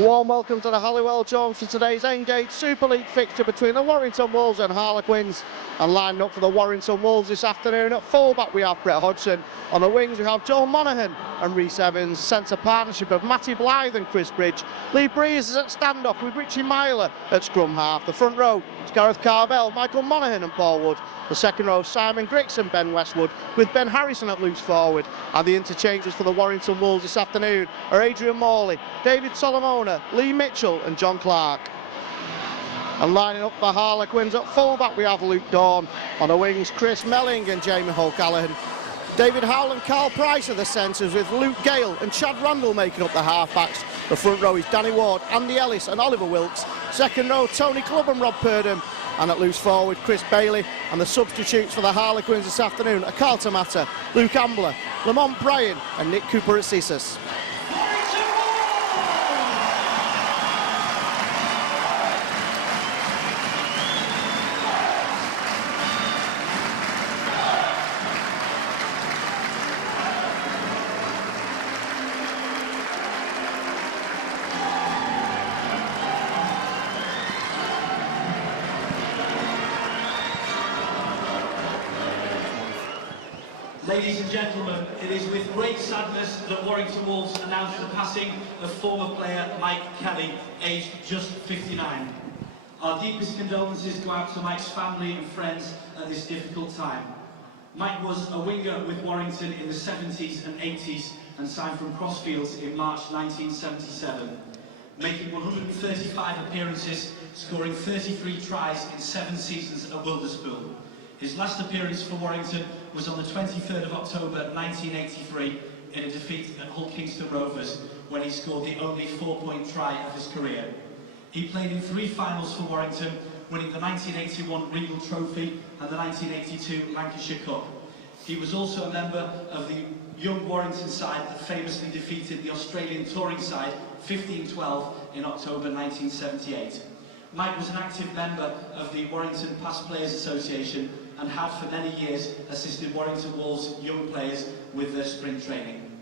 Warm welcome to the Halliwell Jones for today's Engage Super League fixture between the Warrington Wolves and Harlequins. And lining up for the Warrington Wolves this afternoon at fullback we have Brett Hodgson. On the wings we have Joe Monaghan and Rhys Evans. Centre partnership of Matty Blythe and Chris Bridge. Lee Breeze is at standoff with Richie Myler at scrum half. The front row is Gareth Carvell, Michael Monaghan and Paul Wood. The second row Simon Grix and Ben Westwood with Ben Harrison at loose forward. And the interchanges for the Warrington Wolves this afternoon are Adrian Morley, David Solomona, Lee Mitchell and John Clark. And lining up the Harlequins at fullback we have Luke Dawn. On the wings Chris Melling and Jamie O'Callaghan. David Howell and Carl Price are the centres, with Luke Gale and Chad Randall making up the half-backs. The front row is Danny Ward, Andy Ellis and Oliver Wilkes. Second row Tony Clubb and Rob Purdham. And at loose forward Chris Bailey. And the substitutes for the Harlequins this afternoon are Carl Tamata, Luke Ambler, Lamont Bryan and Nick Cooper at Ceasus. Ladies and gentlemen, it is with great sadness that Warrington Wolves announce the passing of former player Mike Kelly, aged just 59. Our deepest condolences go out to Mike's family and friends at this difficult time. Mike was a winger with Warrington in the 70s and 80s and signed from Crossfields in March 1977, making 135 appearances, scoring 33 tries in 7 seasons at Wilderspool. His last appearance for Warrington was on the 23rd of October 1983 in a defeat at Hull Kingston Rovers, when he scored the only 4-point try of his career. He played in 3 finals for Warrington, winning the 1981 Regal Trophy and the 1982 Lancashire Cup. He was also a member of the young Warrington side that famously defeated the Australian touring side 15-12 in October 1978. Mike was an active member of the Warrington Past Players Association and had for many years assisted Warrington Wolves young players with their spring training.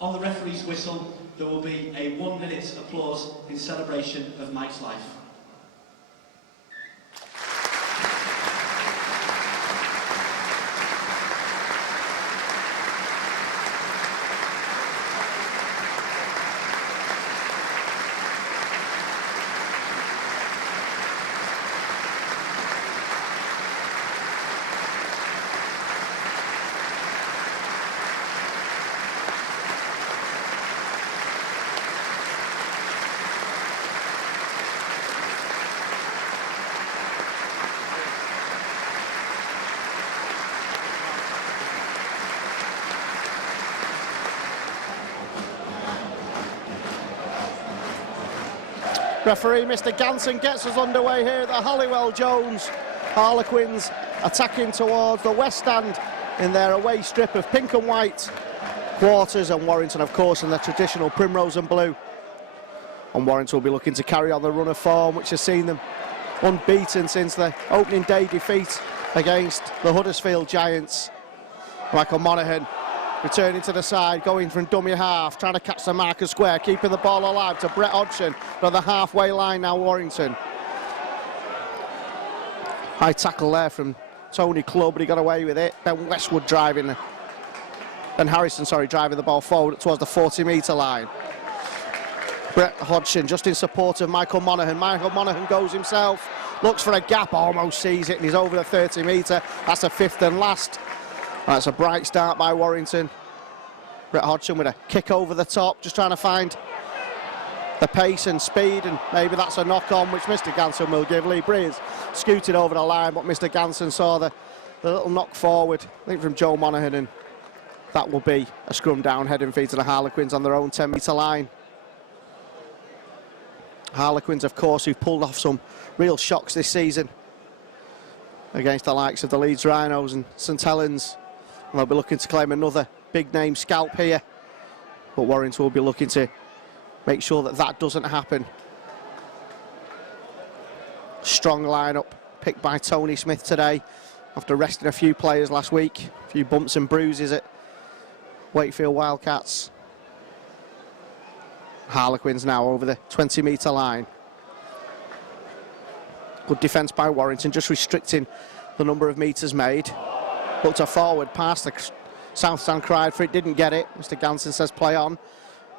On the referee's whistle, there will be a 1-minute applause in celebration of Mike's life. Referee Mr Ganson gets us underway here at the Halliwell Jones. Harlequins attacking towards the west stand in their away strip of pink and white quarters, and Warrington of course in their traditional primrose and blue. And Warrington will be looking to carry on the run of form which has seen them unbeaten since the opening day defeat against the Huddersfield Giants. Michael Monaghan returning to the side, going from dummy half, trying to catch the marker square, keeping the ball alive to Brett Hodgson on the halfway line now, Warrington. High tackle there from Tony Clubb, but he got away with it. Ben Westwood driving the ball forward towards the 40-metre line. Brett Hodgson just in support of Michael Monaghan. Michael Monaghan goes himself, looks for a gap, almost sees it, and he's over the 30-metre. That's a 5th and last. That's a bright start by Warrington. Brett Hodgson with a kick over the top, just trying to find the pace and speed, and maybe that's a knock-on which Mr Ganson will give. Lee Breeze scooted over the line, but Mr Ganson saw the little knock forward, I think from Joe Monaghan, and that will be a scrum down, heading feed to the Harlequins on their own 10-metre line. Harlequins, of course, who've pulled off some real shocks this season against the likes of the Leeds Rhinos and St Helens. And they'll be looking to claim another big-name scalp here. But Warrington will be looking to make sure that that doesn't happen. Strong lineup picked by Tony Smith today after resting a few players last week. A few bumps and bruises at Wakefield Wildcats. Harlequins now over the 20-metre line. Good defence by Warrington, just restricting the number of metres made. Looked a forward pass, the South Stand cried for it, didn't get it. Mr. Ganson says play on.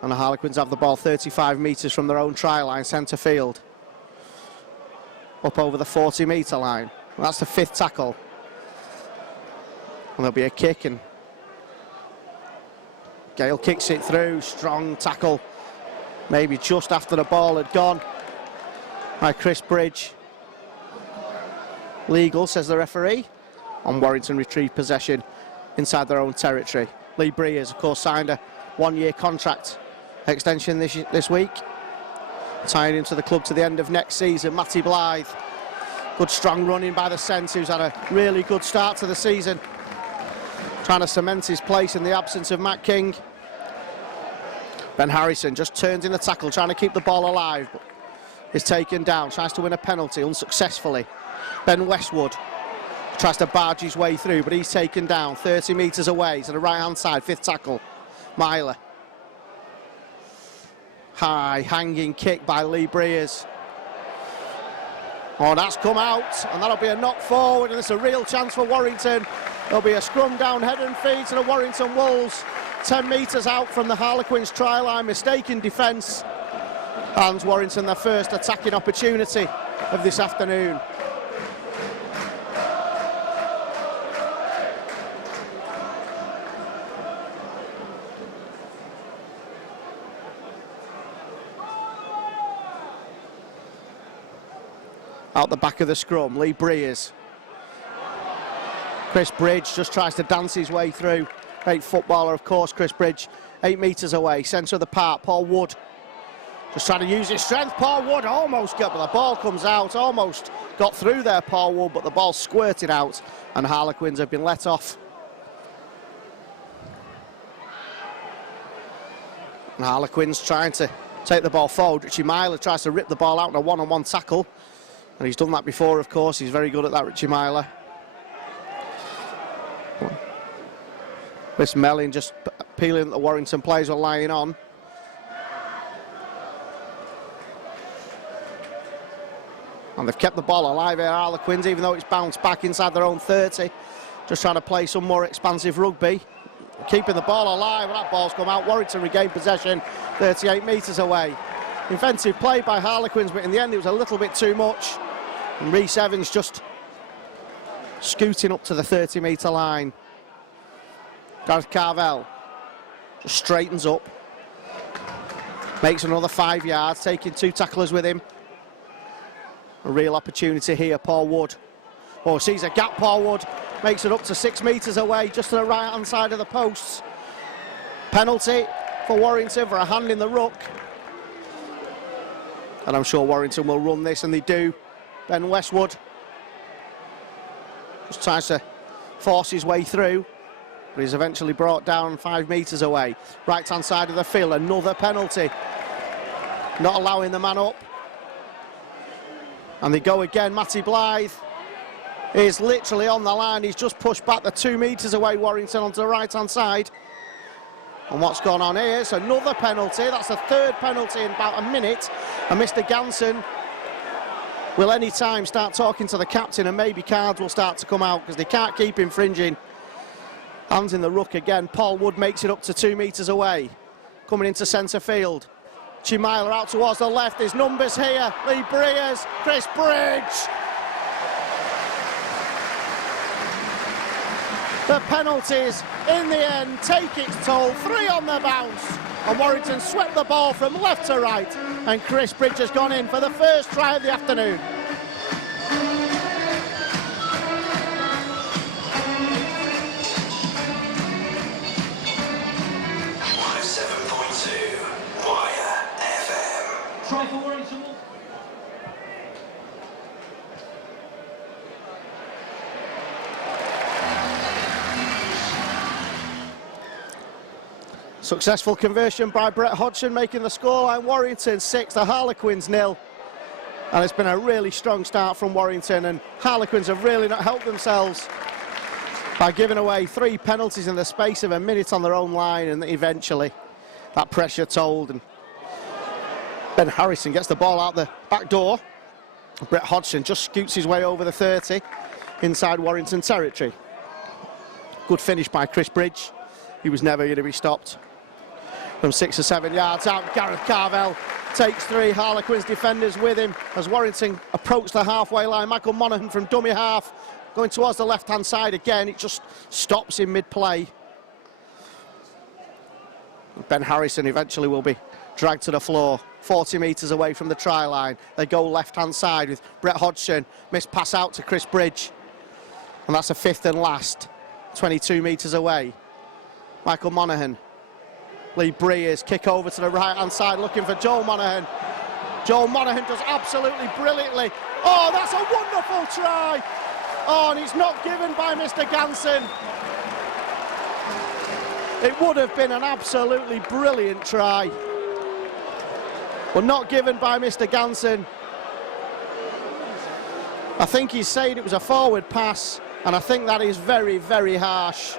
And the Harlequins have the ball 35 metres from their own try line, centre field. Up over the 40-metre line. That's the 5th tackle. And there'll be a kick, and Gale kicks it through. Strong tackle, maybe just after the ball had gone, by Chris Bridge. Legal, says the referee. On Warrington retrieve possession inside their own territory. Lee Breers, of course, signed a 1-year contract extension this week, tying into the club to the end of next season. Matty Blythe, good strong running by the centre, who's had a really good start to the season, trying to cement his place in the absence of Matt King. Ben Harrison just turns in the tackle, trying to keep the ball alive, but is taken down, tries to win a penalty unsuccessfully. Ben Westwood tries to barge his way through, but he's taken down 30 metres away to the right hand side. 5th tackle, Myler. High hanging kick by Lee Breers. Oh, that's come out, and that'll be a knock forward, and it's a real chance for Warrington. There'll be a scrum down head and feet to the Warrington Wolves. 10 metres out from the Harlequins try line, mistaken defence. And Warrington their first attacking opportunity of this afternoon. Out the back of the scrum, Lee Breers. Chris Bridge just tries to dance his way through. Great footballer, of course, Chris Bridge. 8 metres away, centre of the park, Paul Wood. Just trying to use his strength. Paul Wood almost got, but the ball comes out. Almost got through there, Paul Wood, but the ball squirted out, and Harlequins have been let off. And Harlequins trying to take the ball forward. Richie Myler tries to rip the ball out in a one-on-one tackle. And he's done that before, of course. He's very good at that, Richie Myler. Chris Melling just appealing that the Warrington players were lying on. And they've kept the ball alive here, Harlequins, even though it's bounced back inside their own 30. Just trying to play some more expansive rugby. Keeping the ball alive, and that ball's come out. Warrington regained possession 38 metres away. Inventive play by Harlequins, but in the end it was a little bit too much. And Rhys Evans just scooting up to the 30-metre line. Gareth Carvel just straightens up. Makes another 5 yards, taking 2 tacklers with him. A real opportunity here, Paul Wood. Oh, sees a gap, Paul Wood. Makes it up to 6 metres away, just to the right-hand side of the posts. Penalty for Warrington for a hand in the ruck. And I'm sure Warrington will run this, and they do. Ben Westwood just tries to force his way through, but he's eventually brought down 5 metres away. Right-hand side of the field, another penalty. Not allowing the man up. And they go again. Matty Blythe is literally on the line. He's just pushed back the 2 metres away, Warrington, onto the right-hand side. And what's gone on here? It's another penalty. That's the 3rd penalty in about a minute. And Mr. Ganson will any time start talking to the captain, and maybe cards will start to come out because they can't keep infringing. Hands in the ruck again. Paul Wood makes it up to 2 metres away. Coming into centre field. Chimila out towards the left. There's numbers here. Lee Breers, Chris Bridge. The penalties in the end take its toll. 3 on the bounce. And Warrington swept the ball from left to right. And Chris Bridge has gone in for the first try of the afternoon. Try for Warrington. Successful conversion by Brett Hodgson, making the scoreline Warrington 6, the Harlequins 0. And it's been a really strong start from Warrington, and Harlequins have really not helped themselves by giving away 3 penalties in the space of a minute on their own line, and eventually that pressure told. And Ben Harrison gets the ball out the back door. Brett Hodgson just scoots his way over the 30 inside Warrington territory. Good finish by Chris Bridge. He was never going to be stopped. From 6 or 7 yards out, Gareth Carvell takes 3 Harlequins defenders with him as Warrington approach the halfway line. Michael Monaghan from dummy half going towards the left-hand side again. It just stops in mid-play. Ben Harrison eventually will be dragged to the floor, 40 metres away from the try line. They go left-hand side with Brett Hodgson. Missed pass out to Chris Bridge. And that's a 5th and last, 22 metres away. Michael Monaghan. Lee Breers kick over to the right-hand side looking for Joel Monaghan. Joel Monaghan does absolutely brilliantly. Oh, that's a wonderful try. Oh, and it's not given by Mr. Ganson. It would have been an absolutely brilliant try, but not given by Mr. Ganson. I think he's saying it was a forward pass, and I think that is very, very harsh.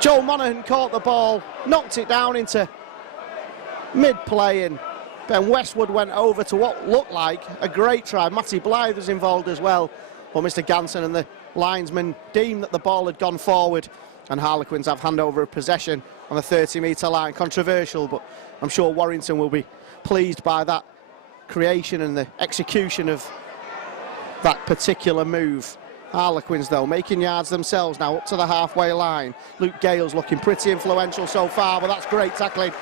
Joel Monaghan caught the ball, knocked it down into mid-play, and Ben Westwood went over to what looked like a great try. Matty Blythe was involved as well, but Mr. Ganson and the linesman deemed that the ball had gone forward, and Harlequins have handover of possession on the 30-metre line. Controversial, but I'm sure Warrington will be pleased by that creation and the execution of that particular move. Harlequins, though, making yards themselves now up to the halfway line. Luke Gale's looking pretty influential so far, but that's great tackling.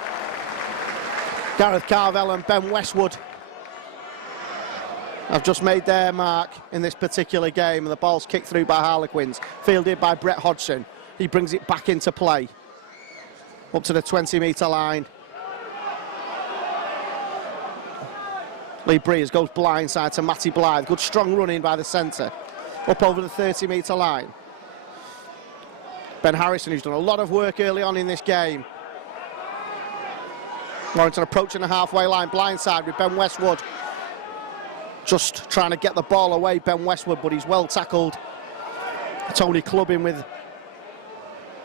Gareth Carvell and Ben Westwood have just made their mark in this particular game, and the ball's kicked through by Harlequins, fielded by Brett Hodgson. He brings it back into play, up to the 20-metre line. Lee Breers goes blindside to Matty Blythe. Good strong running by the centre, up over the 30-metre line. Ben Harrison, who's done a lot of work early on in this game. Warrington approaching the halfway line, blindside with Ben Westwood. Just trying to get the ball away, Ben Westwood, but he's well tackled. Tony Clubbing with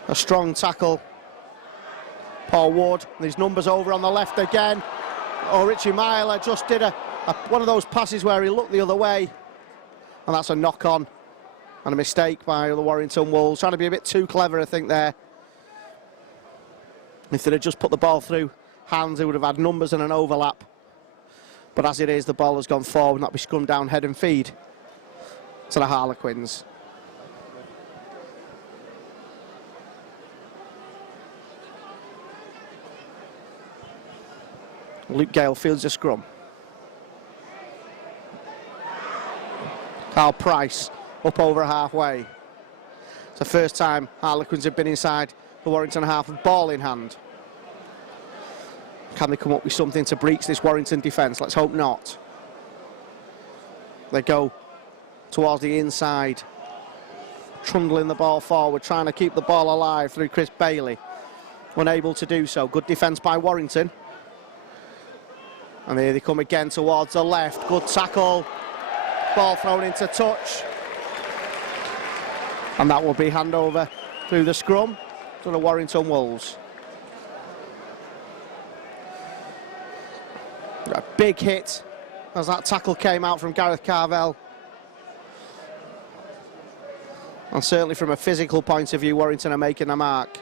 a strong tackle. Paul Ward, and his numbers over on the left again. Oh, Richie Myler just did one of those passes where he looked the other way, and that's a knock-on and a mistake by the Warrington Wolves. Trying to be a bit too clever, I think, there. If they'd have just put the ball through hands, they would have had numbers and an overlap. But as it is, the ball has gone forward, and that'll be scrummed down head and feed to the Harlequins. Luke Gale fields a scrum. Carl Price up over halfway. It's the first time Harlequins have been inside the Warrington half with ball in hand. Can they come up with something to breach this Warrington defence? Let's hope not. They go towards the inside, trundling the ball forward, trying to keep the ball alive through Chris Bailey. Unable to do so. Good defence by Warrington. And here they come again towards the left. Good tackle. Ball thrown into touch. And that will be handover through the scrum to the Warrington Wolves. A big hit as that tackle came out from Gareth Carvell. And certainly from a physical point of view, Warrington are making a mark.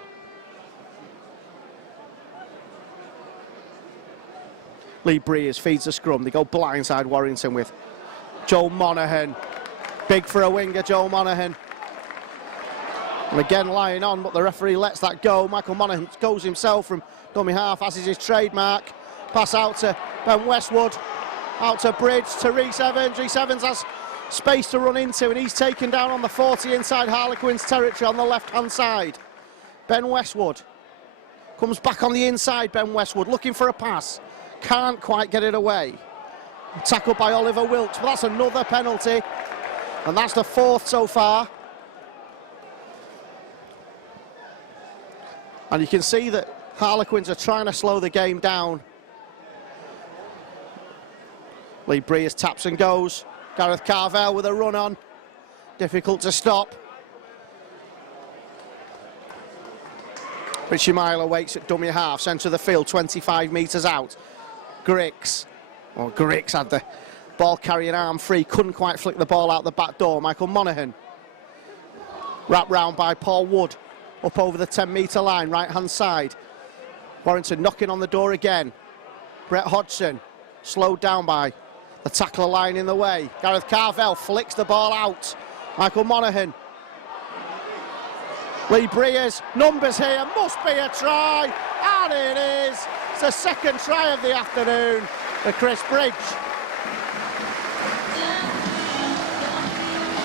Lee Breers feeds the scrum. They go blindside Warrington with Joel Monaghan. Big for a winger, Joel Monaghan. And again lying on, but the referee lets that go. Michael Monaghan goes himself from dummy half, as is his trademark. Pass out to Ben Westwood, out to Bridge, to Rhys Evans. Rhys Evans has space to run into, and he's taken down on the 40 inside Harlequins territory on the left-hand side. Ben Westwood comes back on the inside. Ben Westwood looking for a pass. Can't quite get it away. Tackled by Oliver Wilkes, but that's another penalty, and that's the 4th so far. And you can see that Harlequins are trying to slow the game down. Lee Breers taps and goes. Gareth Carvell with a run on. Difficult to stop. Richie Myler waits at dummy half, centre of the field, 25 metres out. Griggs. Well, Griggs had the ball carrying arm free, couldn't quite flick the ball out the back door. Michael Monaghan. Wrapped round by Paul Wood, up over the 10-metre line, right-hand side. Warrington knocking on the door again. Brett Hodgson, slowed down by the tackler lying in the way. Gareth Carvell flicks the ball out. Michael Monaghan. Lee Breers, numbers here, must be a try, and it is. It's the second try of the afternoon for Chris Bridge.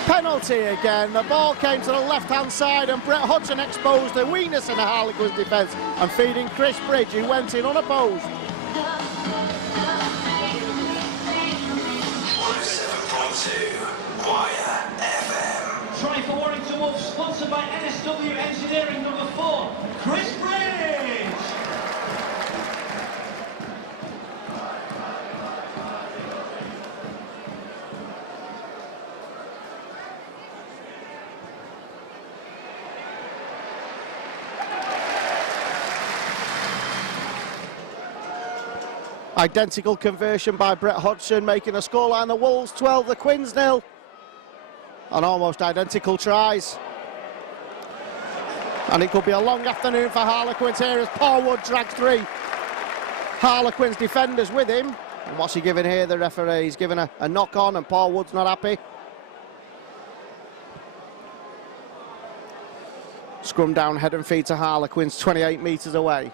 Penalty again, the ball came to the left-hand side and Brett Hodgson exposed the weakness in the Harlequins defence and feeding Chris Bridge, who went in unopposed. 107.2 Wire FM. Try for Warrington Wolves, sponsored by NSW Engineering number 4, Chris Bridge. Identical conversion by Brett Hodgson, making a scoreline the Wolves 12, the Quins 0. And almost identical tries. And it could be a long afternoon for Harlequins here as Paul Wood drags 3 Harlequins defenders with him. And what's he giving here, the referee? He's giving a knock on and Paul Wood's not happy. Scrum down, head and feet to Harlequins, 28 metres away.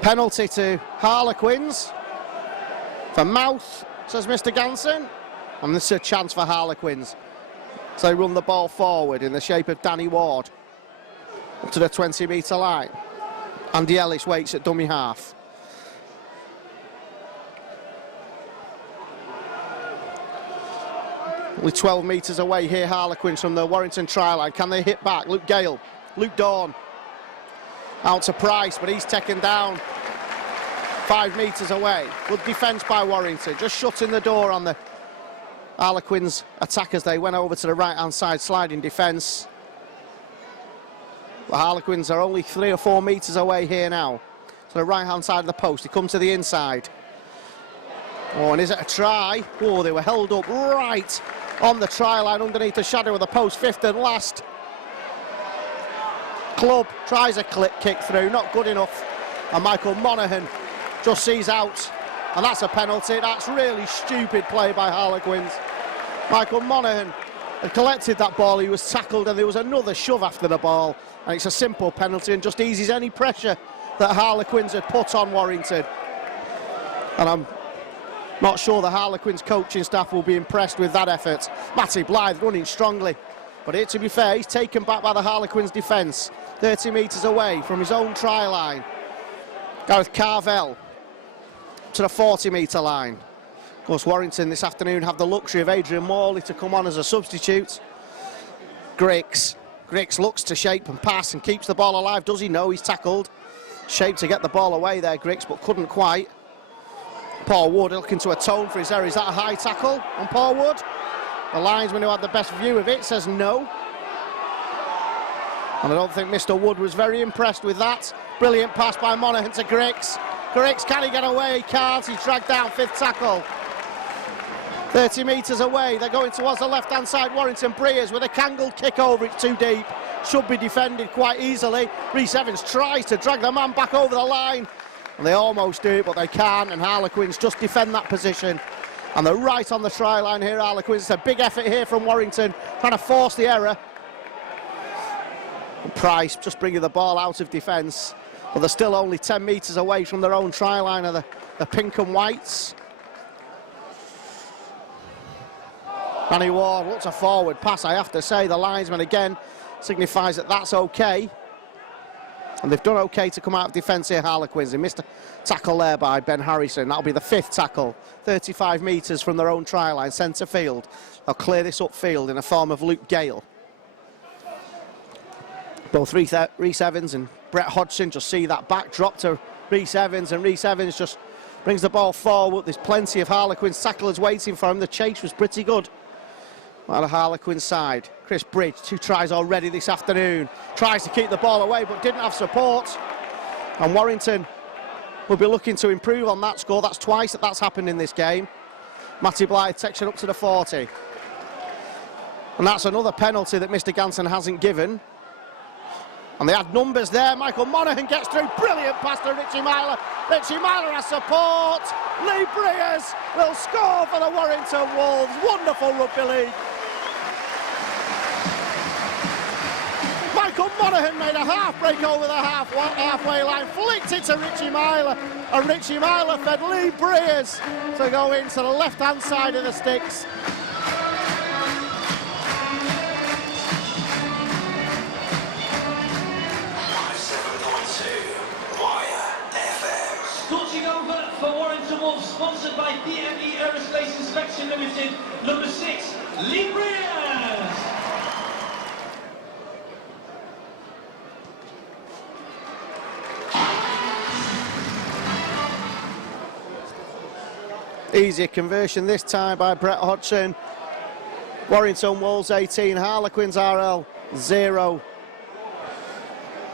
Penalty to Harlequins for mouth, says Mr. Ganson. And this is a chance for Harlequins. So they run the ball forward in the shape of Danny Ward up to the 20-metre line. Andy Ellis waits at dummy half. Only 12 metres away here, Harlequins from the Warrington try line. Can they hit back? Luke Gale, Luke Dawn. Out to Price, but he's taken down 5 metres away. Good defence by Warrington, just shutting the door on the Harlequins attackers. They went over to the right-hand side, sliding defence. The Harlequins are only 3 or 4 metres away here now. To the right-hand side of the post, they come to the inside. Oh, and is it a try? Oh, they were held up right on the try line underneath the shadow of the post, 5th and last. Clubb tries a kick through, not good enough, and Michael Monaghan just sees out, and that's a penalty. That's really stupid play by Harlequins. Michael Monaghan had collected that ball, he was tackled, and there was another shove after the ball, and it's a simple penalty and just eases any pressure that Harlequins had put on Warrington. And I'm not sure the Harlequins coaching staff will be impressed with that effort. Matty Blythe running strongly, but here, to be fair, he's taken back by the Harlequins defence, 30 metres away from his own try line. Gareth Carvell to the 40-metre line. Of course, Warrington this afternoon have the luxury of Adrian Morley to come on as a substitute. Griggs looks to shape and pass and keeps the ball alive. Does he? No, he's tackled. Shape to get the ball away there, Griggs, but couldn't quite. Paul Wood looking to atone for his error. Is that a high tackle on Paul Wood? The linesman who had the best view of it says no. And I don't think Mr. Wood was very impressed with that. Brilliant pass by Monaghan to Griggs. Griggs, can he get away? He can't. He's dragged down, 5th tackle. 30 metres away. They're going towards the left-hand side. Warrington Breers with a kangled kick over. It's too deep. Should be defended quite easily. Rhys Evans tries to drag the man back over the line. And they almost do it, but they can't. And Harlequins just defend that position. And they're right on the try line here, Harlequins. It's a big effort here from Warrington, trying to force the error. And Price just bringing the ball out of defence. But they're still only 10 metres away from their own try line of the pink and whites. Danny Ward looks a forward pass, I have to say. The linesman again signifies that that's okay. And they've done okay to come out of defence here, Harlequins. They missed a tackle there by Ben Harrison. That'll be the 5th tackle, 35 metres from their own try line, centre field. They'll clear this upfield in the form of Luke Gale. Both Rhys Evans and Brett Hodgson just see that back drop to Rhys Evans, and Rhys Evans just brings the ball forward. There's plenty of Harlequins tacklers waiting for him. The chase was pretty good. On the Harlequin side, Chris Bridge, 2 tries already this afternoon, tries to keep the ball away but didn't have support. And Warrington will be looking to improve on that score. That's twice that's happened in this game. Matty Blythe takes it up to the 40. And that's another penalty that Mr. Ganson hasn't given. And they had numbers there. Michael Monaghan gets through. Brilliant pass to Richie Myler. Richie Myler has support. Lee Breers will score for the Warrington Wolves. Wonderful rugby league. Michael Monaghan made a half break over the halfway line, flicked it to Richie Myler, and Richie Myler fed Lee Breers to go into the left-hand side of the sticks. Touching over for Warrington Wolves, sponsored by DME Aerospace Inspection Limited, number 6, Lee Breers. Easier conversion this time by Brett Hodgson. Warrington Wolves 18, Harlequins RL 0.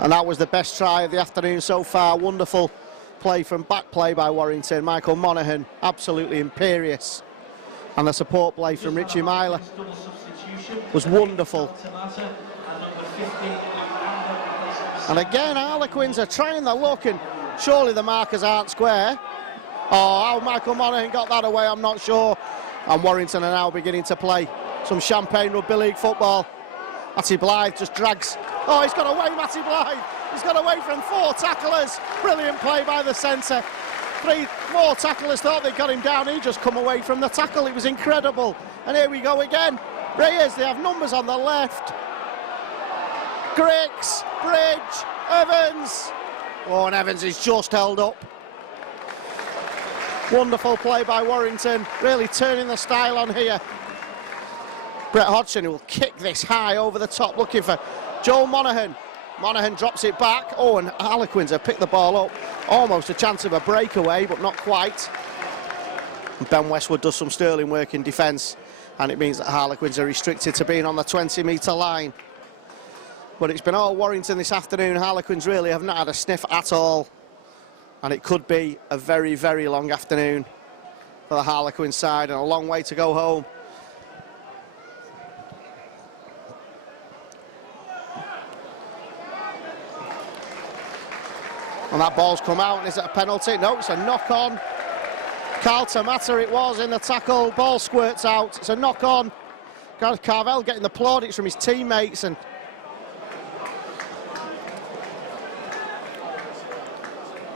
And that was the best try of the afternoon so far. Wonderful play from back play by Warrington. Michael Monaghan, absolutely imperious. And the support play from Richie Myler was wonderful. And again, Harlequins are trying the look, and surely the markers aren't square. Oh, how Michael Monaghan got that away, I'm not sure. And Warrington are now beginning to play some champagne rugby league football. Matty Blythe just drags. Oh, he's got away, Matty Blythe. He's got away from 4 tacklers. Brilliant play by the centre. 4 tacklers thought they got him down. He just come away from the tackle. It was incredible. And here we go again. Breers, they have numbers on the left. Griggs, Bridge, Evans. Oh, and Evans is just held up. Wonderful play by Warrington, really turning the style on here. Brett Hodgson, who will kick this high over the top, looking for Joel Monaghan. Monaghan drops it back. Oh, and Harlequins have picked the ball up. Almost a chance of a breakaway, but not quite. And Ben Westwood does some sterling work in defence, and it means that Harlequins are restricted to being on the 20-metre line. But it's been all Warrington this afternoon. Harlequins really have not had a sniff at all. And it could be a very, very long afternoon for the Harlequin side, and a long way to go home. And that ball's come out, and is it a penalty? No, it's a knock-on. Carl Tamata it was in the tackle, ball squirts out, it's a knock-on. Gareth Carvell getting the plaudits from his teammates, and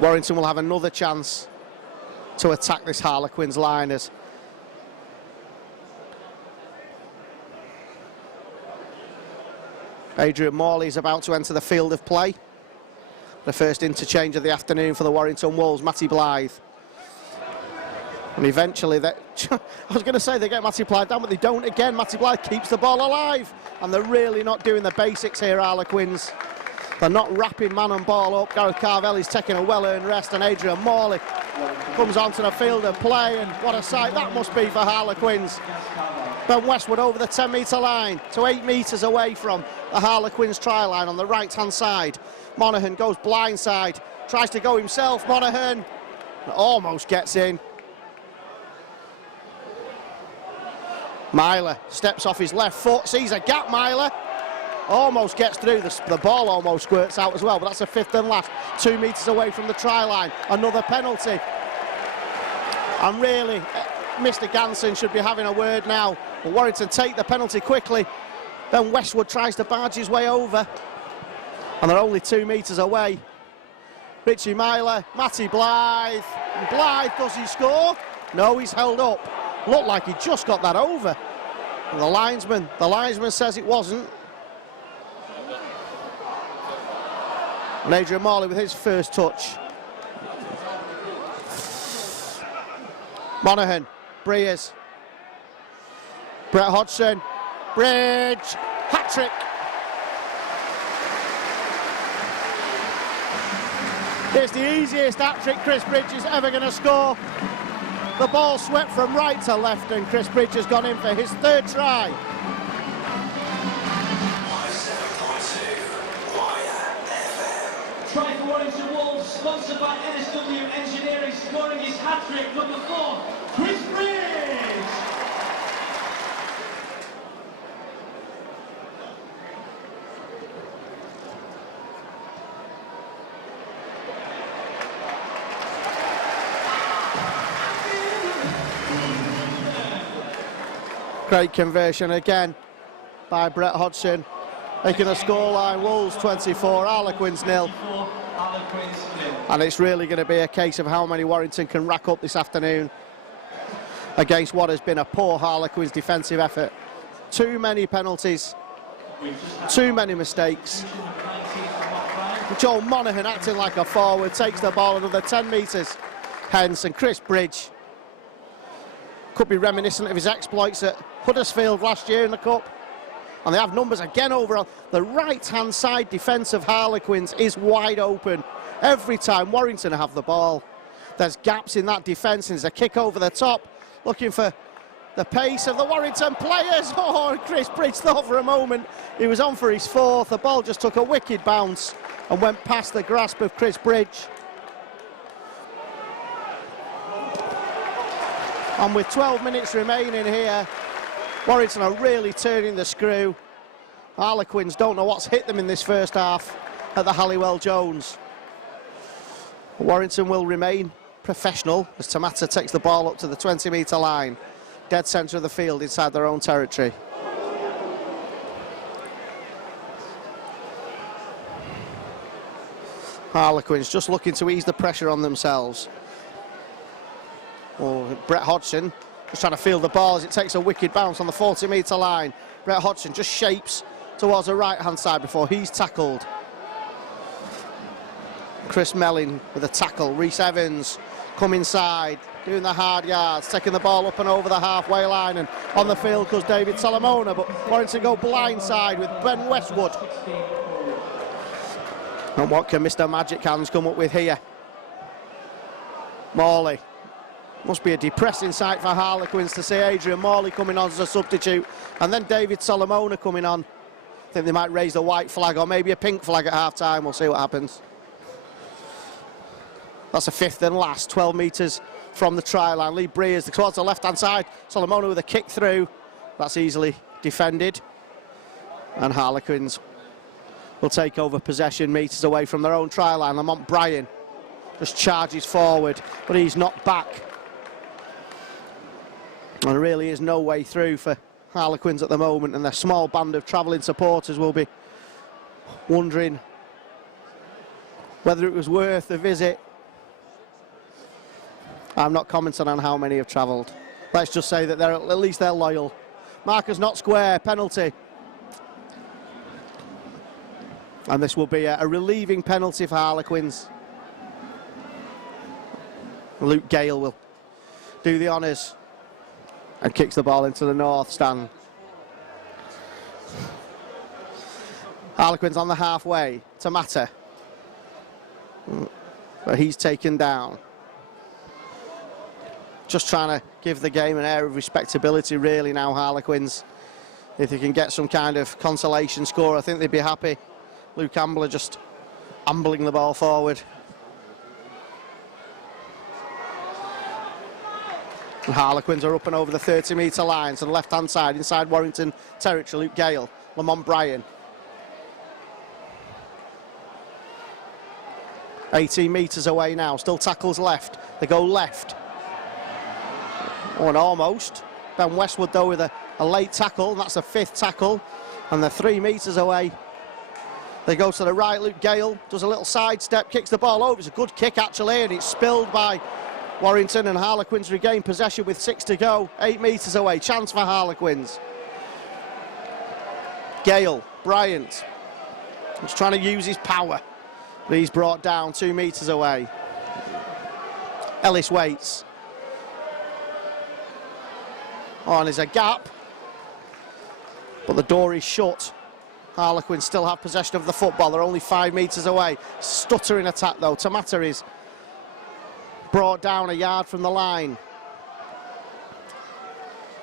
Warrington will have another chance to attack this Harlequins line as Adrian Morley is about to enter the field of play. The first interchange of the afternoon for the Warrington Wolves, Matty Blythe. And eventually, I was going to say they get Matty Blythe down, but they don't again. Matty Blythe keeps the ball alive, and they're really not doing the basics here, Harlequins. They're not wrapping man and ball up. Gareth Carvell is taking a well-earned rest, and Adrian Morley comes onto the field of play, and what a sight that must be for Harlequins. Ben Westwood over the 10-metre line to 8 metres away from the Harlequins try line on the right-hand side. Monaghan goes blindside, tries to go himself. Monaghan almost gets in. Myler steps off his left foot, sees a gap. Myler almost gets through. The ball almost squirts out as well, but that's a 5th and last, 2 metres away from the try line. Another penalty. And really, Mr. Ganson should be having a word now. But Warrington take the penalty quickly. Then Westwood tries to barge his way over, and they're only 2 metres away. Richie Myler, Matty Blythe. And Blythe, does he score? No, he's held up. Looked like he just got that over. And the linesman says it wasn't. And Adrian Morley with his first touch. Monaghan, Breers. Brett Hodgson, Bridge, hat-trick. It's the easiest hat-trick Chris Bridge is ever going to score. The ball swept from right to left, and Chris Bridge has gone in for his 3rd try Walls, sponsored by NSW Engineering, scoring his hat-trick, number 4, Chris Bridge. Great conversion again by Brett Hodgson, making a scoreline Wolves 24, Harlequins 0. And it's really going to be a case of how many Warrington can rack up this afternoon against what has been a poor Harlequins defensive effort. Too many penalties, too many mistakes. Joel Monaghan acting like a forward, takes the ball another 10 metres hence, and Chris Bridge could be reminiscent of his exploits at Huddersfield last year in the Cup. And they have numbers again over on the right-hand side. Defence of Harlequins is wide open every time Warrington have the ball. There's gaps in that defence, and there's a kick over the top, looking for the pace of the Warrington players. Oh, and Chris Bridge thought for a moment he was on for his 4th. The ball just took a wicked bounce and went past the grasp of Chris Bridge. And with 12 minutes remaining here, Warrington are really turning the screw. Harlequins don't know what's hit them in this first half at the Halliwell Jones. Warrington will remain professional as Tamata takes the ball up to the 20-metre line, dead centre of the field inside their own territory. Harlequins just looking to ease the pressure on themselves. Oh, Brett Hodgson just trying to field the ball as it takes a wicked bounce on the 40-metre line. Brett Hodgson just shapes towards the right-hand side before he's tackled. Chris Melling with a tackle. Rhys Evans come inside, doing the hard yards, taking the ball up and over the halfway line, and on the field goes David Salamona, but Warrington go blindside with Ben Westwood. And what can Mr. Magic Hands come up with here? Morley. Must be a depressing sight for Harlequins to see Adrian Morley coming on as a substitute, and then David Salamona coming on. I think they might raise the white flag or maybe a pink flag at half-time. We'll see what happens. That's a 5th and last, 12 metres from the try line. Lee Breers towards the left-hand side. Salamona with a kick through. That's easily defended. And Harlequins will take over possession metres away from their own try line. Lamont Bryan just charges forward, but he's not back. And there really is no way through for Harlequins at the moment, and their small band of travelling supporters will be wondering whether it was worth the visit. I'm not commenting on how many have travelled. Let's just say that at least they're loyal. Markers not square, penalty. And this will be a relieving penalty for Harlequins. Luke Gale will do the honours and kicks the ball into the north stand. Harlequins on the halfway. Tamata. But he's taken down. Just trying to give the game an air of respectability really now, Harlequins. If they can get some kind of consolation score, I think they'd be happy. Luke Ambler just ambling the ball forward. And Harlequins are up and over the 30-metre line to the left-hand side, inside Warrington territory. Luke Gale, Lamont Bryan. 18 metres away now, still tackles left. They go left. Oh, and almost. Ben Westwood, though, with a late tackle, and that's a 5th tackle. And they're 3 metres away. They go to the right. Luke Gale does a little sidestep, kicks the ball over. It's a good kick, actually, and it's spilled by Warrington, and Harlequins regain possession with 6 to go. 8 metres away, chance for Harlequins. Gale, Bryant, he's trying to use his power, but he's brought down 2 metres away. Ellis waits. Oh, and there's a gap, but the door is shut. Harlequins still have possession of the football. They're only 5 metres away. Stuttering attack, though. Tamata is brought down a yard from the line.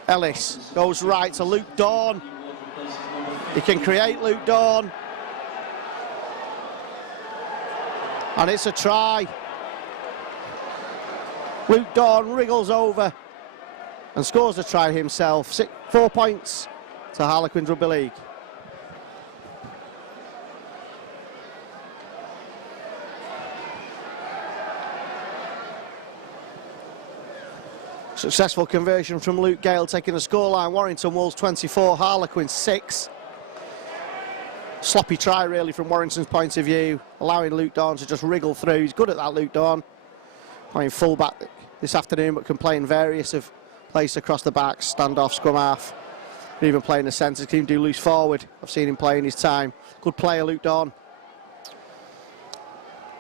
Ellis goes right to Luke Dawn. He can create, Luke Dawn. And it's a try. Luke Dawn wriggles over and scores a try himself. 4 points to Harlequins Rugby League. Successful conversion from Luke Gale, taking the scoreline. Warrington Wolves 24, Harlequins 6. Sloppy try really from Warrington's point of view, allowing Luke Dawn to just wriggle through. He's good at that, Luke Dawn. Playing full-back this afternoon, but can play in various of places across the back, stand-off, scrum half, even playing the centre. Can do loose forward. I've seen him play in his time. Good player, Luke Dawn.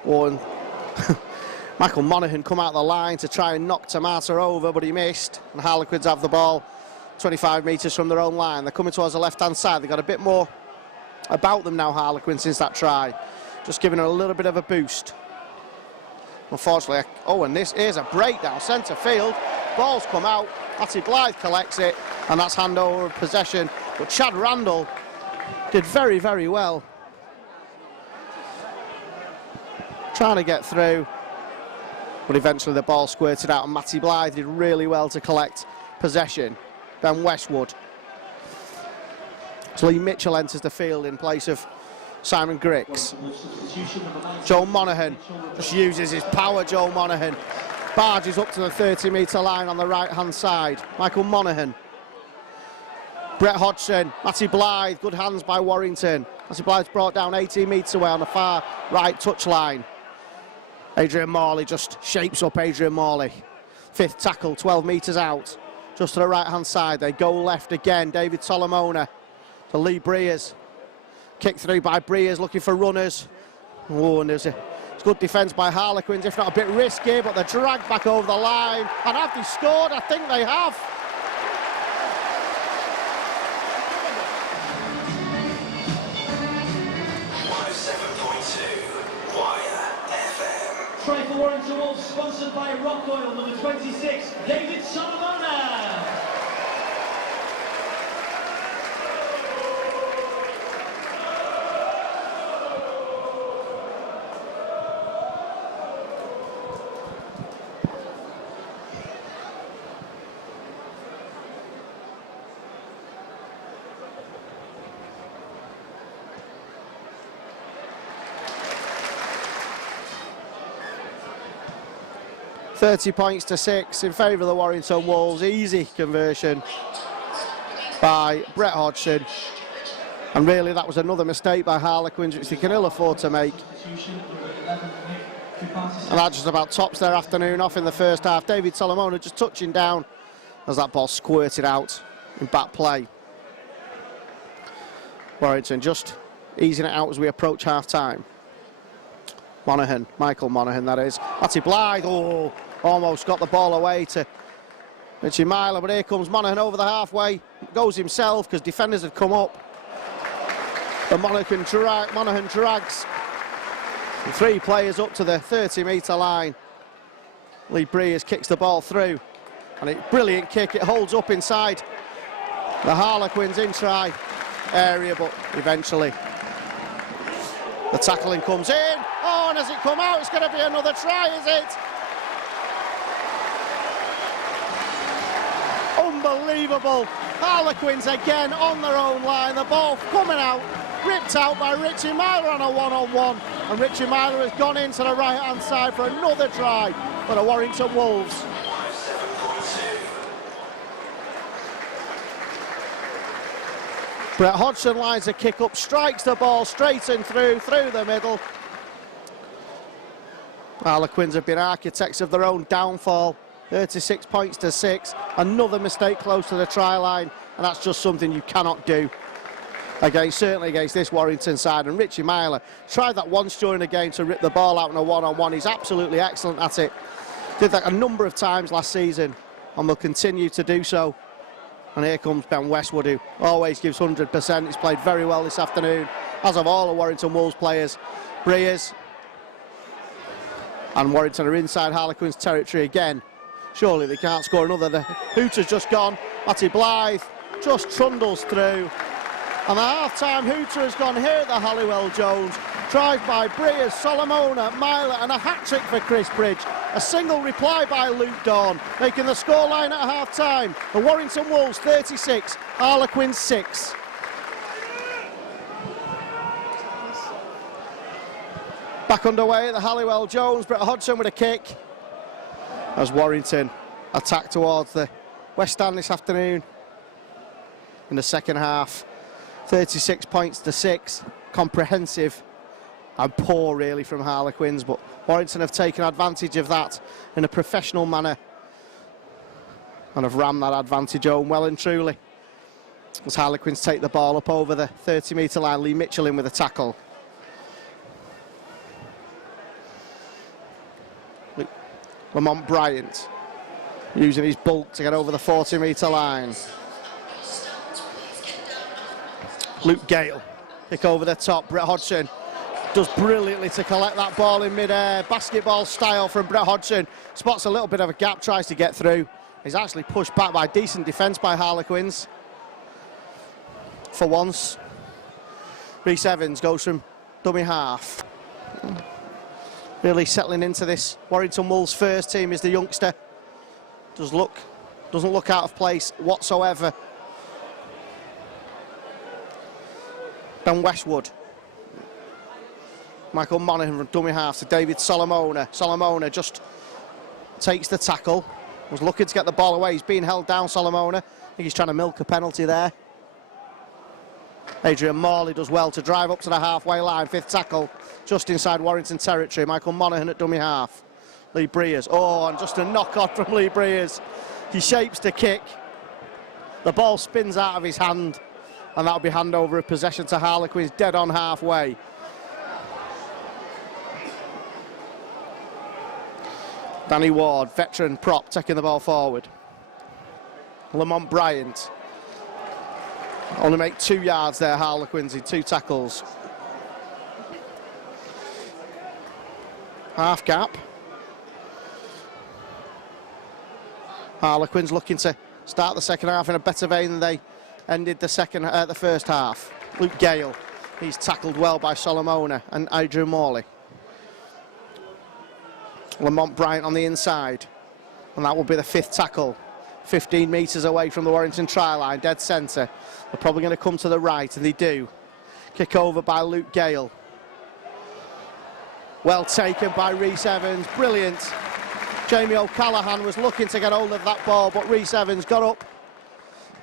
Warren. Michael Monaghan come out the line to try and knock Tamata over, but he missed. And Harlequins have the ball 25 metres from their own line. They're coming towards the left-hand side. They've got a bit more about them now, Harlequins, since that try. Just giving her a little bit of a boost. Unfortunately, and this is a breakdown, centre field. Ball's come out. Matty Blythe collects it, and that's handover of possession. But Chad Randall did very, very well. Trying to get through. But eventually the ball squirted out, and Matty Blythe did really well to collect possession. Ben Westwood. So Lee Mitchell enters the field in place of Simon Grix. Joe Monaghan just uses his power, Joe Monaghan. Barges up to the 30-metre line on the right-hand side. Michael Monaghan. Brett Hodgson, Matty Blythe, good hands by Warrington. Matty Blythe's brought down 18 metres away on the far right touchline. Adrian Morley just shapes up Adrian Morley. Fifth tackle, 12 metres out. Just to the right-hand side, they go left again. David Solomona to Lee Breers. Kick through by Breers, looking for runners. Oh, and it's good defence by Harlequins, if not a bit risky, but they're dragged back over the line. And have they scored? I think they have. Try for Warrington Wolves, sponsored by Rock Oil, number 26, David Solomona. £30 points to 6 in favour of the Warrington Wolves. Easy conversion by Brett Hodgson. And really that was another mistake by Harlequins, which they can ill afford to make. And that just about tops their afternoon off in the first half. David Solomona just touching down as that ball squirted out in back play. Warrington just easing it out as we approach half-time. Monaghan, Michael Monaghan that is. Matty Blythe, almost got the ball away to Richie Myler, but here comes Monaghan over the halfway. Goes himself because defenders had come up. But Monaghan drags the 3 players up to the 30-metre line. Lee Breers kicks the ball through. And a brilliant kick, it holds up inside the Harlequins in-try area, but eventually the tackling comes in. Oh, and has it come out? It's going to be another try, is it? Unbelievable. Harlequins again on their own line. The ball coming out, ripped out by Richie Myler on a one-on-one. And Richie Myler has gone into the right-hand side for another try for the Warrington Wolves. Brett Hodgson lines a kick up, strikes the ball straight and through the middle. Harlequins have been architects of their own downfall. 36 points to 6. Another mistake close to the try line, and that's just something you cannot do. Certainly against this Warrington side. And Richie Myler tried that once during the game to rip the ball out in a one-on-one. He's absolutely excellent at it. Did that a number of times last season and will continue to do so. And here comes Ben Westwood, who always gives 100%. He's played very well this afternoon, as of all the Warrington Wolves players. Breers and Warrington are inside Harlequins territory again. Surely they can't score another. The hooter's just gone. Matty Blythe just trundles through. And the half-time hooter has gone here at the Halliwell Jones. Drive by Breers, Solomona, Myler, and a hat-trick for Chris Bridge. A single reply by Luke Dawn, making the scoreline at half-time. The Warrington Wolves 36, Harlequins 6. Back underway at the Halliwell Jones, Brett Hodgson with a kick. As Warrington attack towards the West Stand this afternoon in the second half. 36 points to 6. Comprehensive and poor really from Harlequins, but Warrington have taken advantage of that in a professional manner and have rammed that advantage home well and truly. As Harlequins take the ball up over the 30-metre line, Lee Mitchell in with a tackle. Lamont Bryant using his bulk to get over the 40-metre line. Luke Gale, pick over the top. Brett Hodgson does brilliantly to collect that ball in mid-air. Basketball style from Brett Hodgson. Spots a little bit of a gap, tries to get through. He's actually pushed back by decent defence by Harlequins. For once. Rhys Evans goes from dummy half. Really settling into this Warrington Wolves first team is the youngster. Doesn't look out of place whatsoever. Ben Westwood. Michael Monaghan from dummy half to David Solomona. Solomona just takes the tackle. Was looking to get the ball away. He's being held down, Solomona. I think he's trying to milk a penalty there. Adrian Morley does well to drive up to the halfway line. Fifth tackle just inside Warrington territory. Michael Monaghan at dummy half. Lee Breers. Oh, and just a knock on from Lee Breers. He shapes to kick. The ball spins out of his hand, and that'll be handover of possession to Harlequins dead on halfway. Danny Ward, veteran prop, taking the ball forward. Lamont Bryant. Only make 2 yards there, Harlequins, in 2 tackles. Half gap. Harlequins looking to start the second half in a better vein than they ended the first half. Luke Gale, he's tackled well by Solomona and Adrian Morley. Lamont Bryant on the inside, and that will be the 5th tackle. 15 metres away from the Warrington try line, dead centre. They're probably going to come to the right, and they do. Kick over by Luke Gale. Well taken by Rhys Evans, brilliant. Jamie O'Callaghan was looking to get hold of that ball, but Rhys Evans got up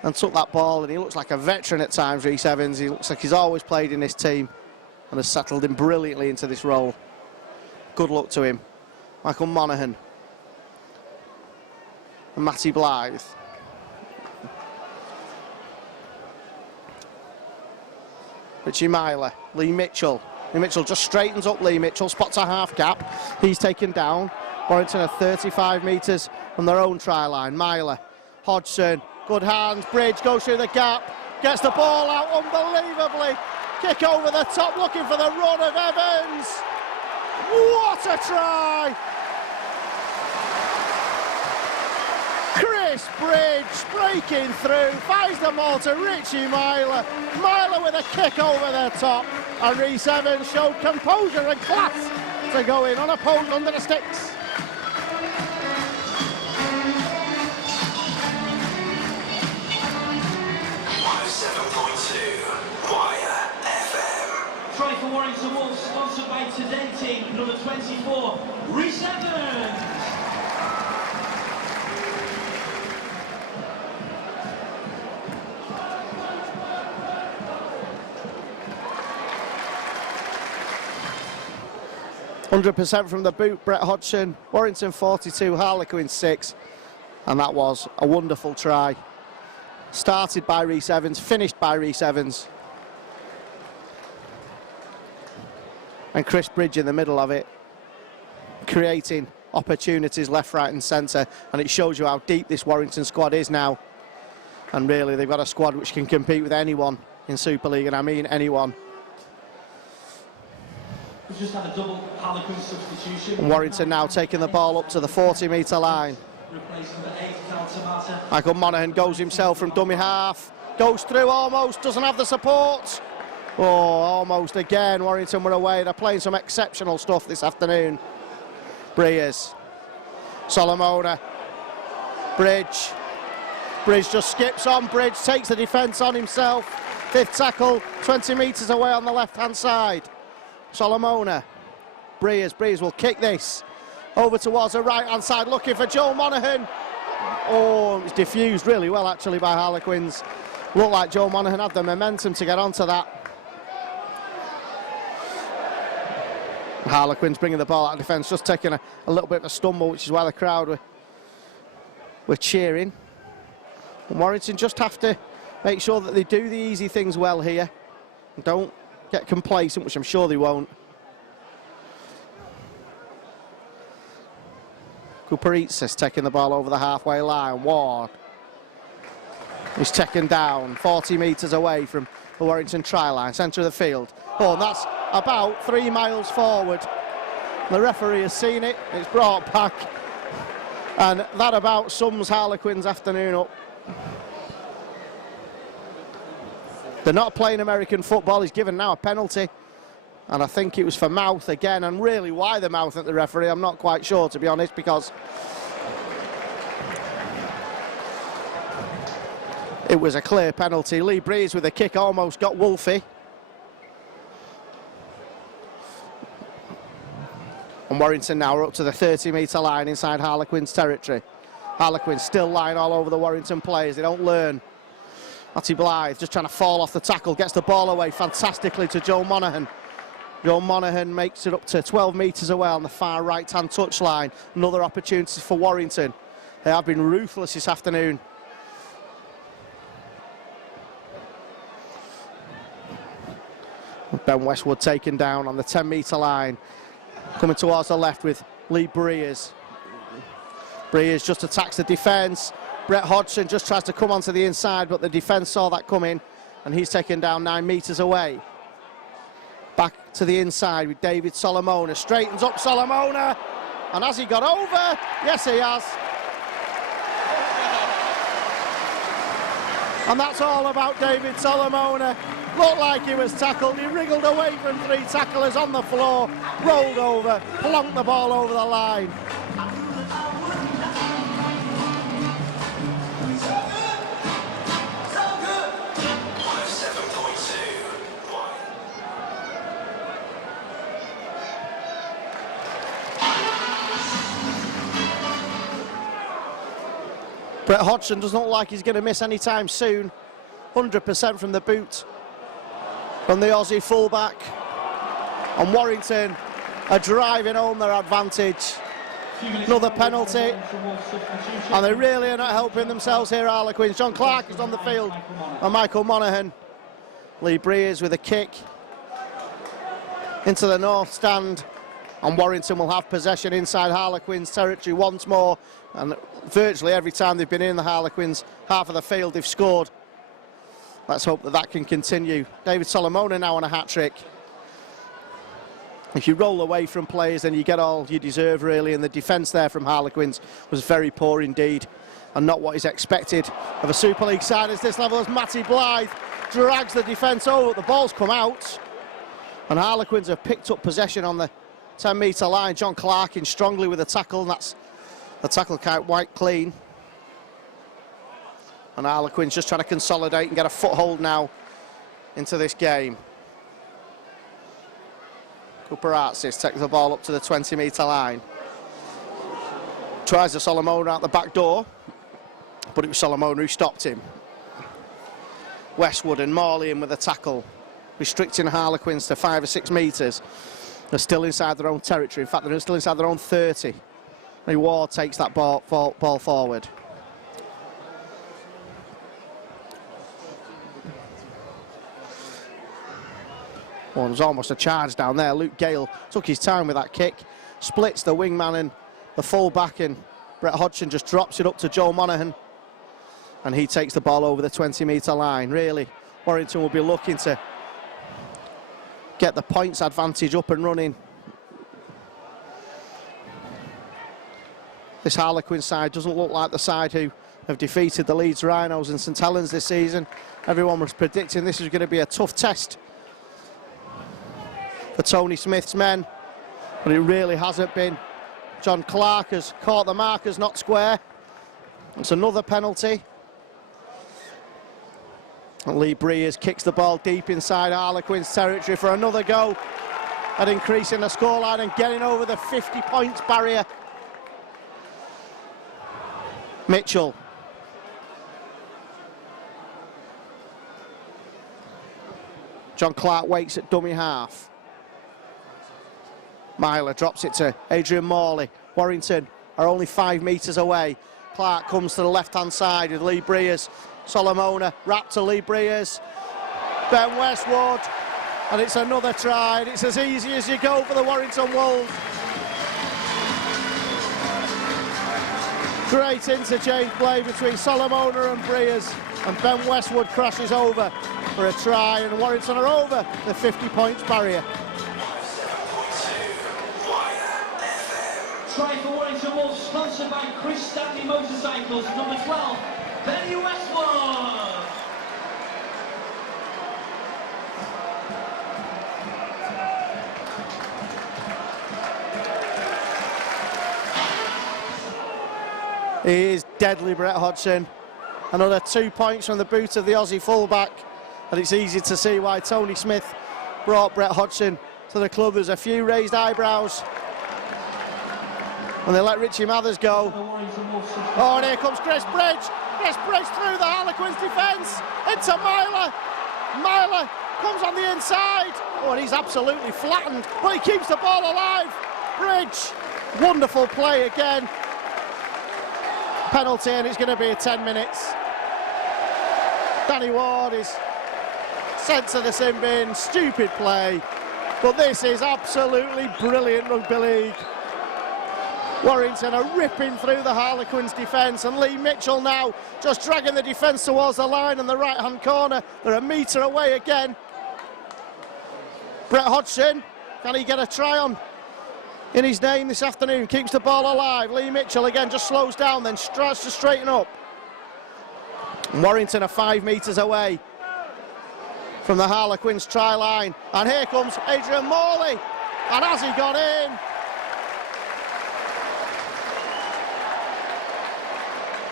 and took that ball, and he looks like a veteran at times, Rhys Evans. He looks like he's always played in this team and has settled in brilliantly into this role. Good luck to him. Michael Monaghan and Matty Blythe. Richie Myler, Lee Mitchell. Lee Mitchell just straightens up Lee Mitchell, spots a half gap. He's taken down. Warrington are 35 metres from their own try line. Myler, Hodgson, good hands. Bridge goes through the gap, gets the ball out unbelievably. Kick over the top, looking for the run of Evans. What a try! Chris Bridge breaking through, finds the ball to Richie Myler. Myler with a kick over the top, and Rhys Evans showed composure and class to go in unopposed under the sticks. Try for Warrington Wolves, sponsored by Today Team, number 24, Rhys Evans. %100% from the boot, Brett Hodgson. Warrington 42, Harlequins 6, and that was a wonderful try. Started by Rhys Evans, finished by Rhys Evans. And Chris Bridge in the middle of it, creating opportunities left, right and centre, and it shows you how deep this Warrington squad is now. And really, they've got a squad which can compete with anyone in Super League, and I mean anyone. We've just had a double Harlequin substitution. Warrington now taking the ball up to the 40-metre line. Michael Monaghan goes himself from dummy half, goes through almost, doesn't have the support. Oh, almost again. Warrington were away. They're playing some exceptional stuff this afternoon. Breers. Solomona. Bridge. Bridge just skips on. Bridge takes the defence on himself. Fifth tackle, 20 metres away on the left-hand side. Solomona. Breers. Breers will kick this over towards the right-hand side, looking for Joe Monaghan. Oh, it was diffused really well, actually, by Harlequins. Looked like Joe Monaghan had the momentum to get onto that. Harlequins bringing the ball out of defence, just taking a little bit of a stumble, which is why the crowd were cheering. And Warrington just have to make sure that they do the easy things well here. And don't get complacent, which I'm sure they won't. Kuparitsis taking the ball over the halfway line. Ward. He's taken down 40 metres away from the Warrington try line, centre of the field. Oh, and that's about 3 miles forward. The referee has seen it, it's brought back. And that about sums Harlequins' afternoon up. They're not playing American football. He's given now a penalty. And I think it was for mouth again. And really, why the mouth at the referee, I'm not quite sure, to be honest, because it was a clear penalty. Lee Breeze with a kick almost got Wolfie. And Warrington now are up to the 30-metre line inside Harlequins' territory. Harlequins still lying all over the Warrington players. They don't learn. Matty Blythe just trying to fall off the tackle, gets the ball away fantastically to Joe Monaghan. Joe Monaghan makes it up to 12 metres away on the far right-hand touchline. Another opportunity for Warrington. They have been ruthless this afternoon. Ben Westwood taken down on the 10-metre line. Coming towards the left with Lee Breers. Breers just attacks the defence. Brett Hodgson just tries to come onto the inside, but the defence saw that coming, and he's taken down 9 metres away. Back to the inside with David Solomona. Straightens up Solomona. And has he got over? Yes, he has. And that's all about David Solomona. Looked like he was tackled. He wriggled away from 3 tacklers on the floor, rolled over, plonked the ball over the line. Brett Hodgson doesn't look like he's going to miss any time soon. 100% from the boot from the Aussie fullback. And Warrington are driving home their advantage. Another penalty. And they really are not helping themselves here, Harlequins. John Clark is on the field. And Michael Monaghan. Lee Breers with a kick into the north stand. And Warrington will have possession inside Harlequins' territory once more. And virtually every time they've been in the Harlequins, half of the field they've scored. Let's hope that that can continue. David Solomona now on a hat-trick. If you roll away from players, then you get all you deserve, really. And the defence there from Harlequins was very poor indeed. And not what is expected of a Super League side at this level, as Matty Blythe drags the defence over. The ball's come out. And Harlequins have picked up possession on the 10-metre line. John Clark in strongly with a tackle, and that's the tackle quite clean. And Harlequins just trying to consolidate and get a foothold now into this game. Kuparitsis takes the ball up to the 20-metre line. Tries the Solomona out the back door, but it was Solomona who stopped him. Westwood and Morley in with a tackle, restricting Harlequins to 5 or 6 metres. They're still inside their own territory. In fact, they're still inside their own 30. Ward takes that ball forward. Well, there was almost a charge down there. Luke Gale took his time with that kick. Splits the wingman and the full-back, and Brett Hodgson just drops it up to Joe Monaghan. And he takes the ball over the 20-metre line. Really, Warrington will be looking to get the points advantage up and running. This Harlequin side doesn't look like the side who have defeated the Leeds Rhinos and St Helens this season. Everyone was predicting this was going to be a tough test for Tony Smith's men, but it really hasn't been. John Clark has caught the markers not square. It's another penalty. And Lee Breers kicks the ball deep inside Harlequins territory for another go at increasing the scoreline and getting over the 50 points barrier. Mitchell. John Clark waits at dummy half. Myler drops it to Adrian Morley. Warrington are only 5 metres away. Clark comes to the left-hand side with Lee Breers. Solomona wrapped to Lee Breers. Ben Westwood. And it's another try. And it's as easy as you go for the Warrington Wolves. Great interchange play between Solomona and Breers. And Ben Westwood crashes over for a try. And Warrington are over the 50 points barrier. Try for Warrington Wolves, sponsored by Chris Stanley Motorcycles, number 12, Benny Westwood. He is deadly, Brett Hodgson. Another 2 points from the boot of the Aussie fullback, and it's easy to see why Tony Smith brought Brett Hodgson to the club. There's a few raised eyebrows when they let Richie Mathers go. Oh, and here comes Chris Bridge. Chris Bridge through the Harlequins defence into Myler. Myler comes on the inside. Oh, and he's absolutely flattened, but he keeps the ball alive. Bridge, wonderful play again. Penalty, and it's going to be 10 minutes. Danny Ward is sent to the sin bin. Stupid play, but this is absolutely brilliant rugby league. Warrington are ripping through the Harlequins defence, and Lee Mitchell now just dragging the defence towards the line in the right-hand corner. They're a metre away again. Brett Hodgson, can he get a try on in his name this afternoon? Keeps the ball alive. Lee Mitchell again just slows down, then tries to straighten up. And Warrington are 5 metres away from the Harlequins try line. And here comes Adrian Morley. And has he got in?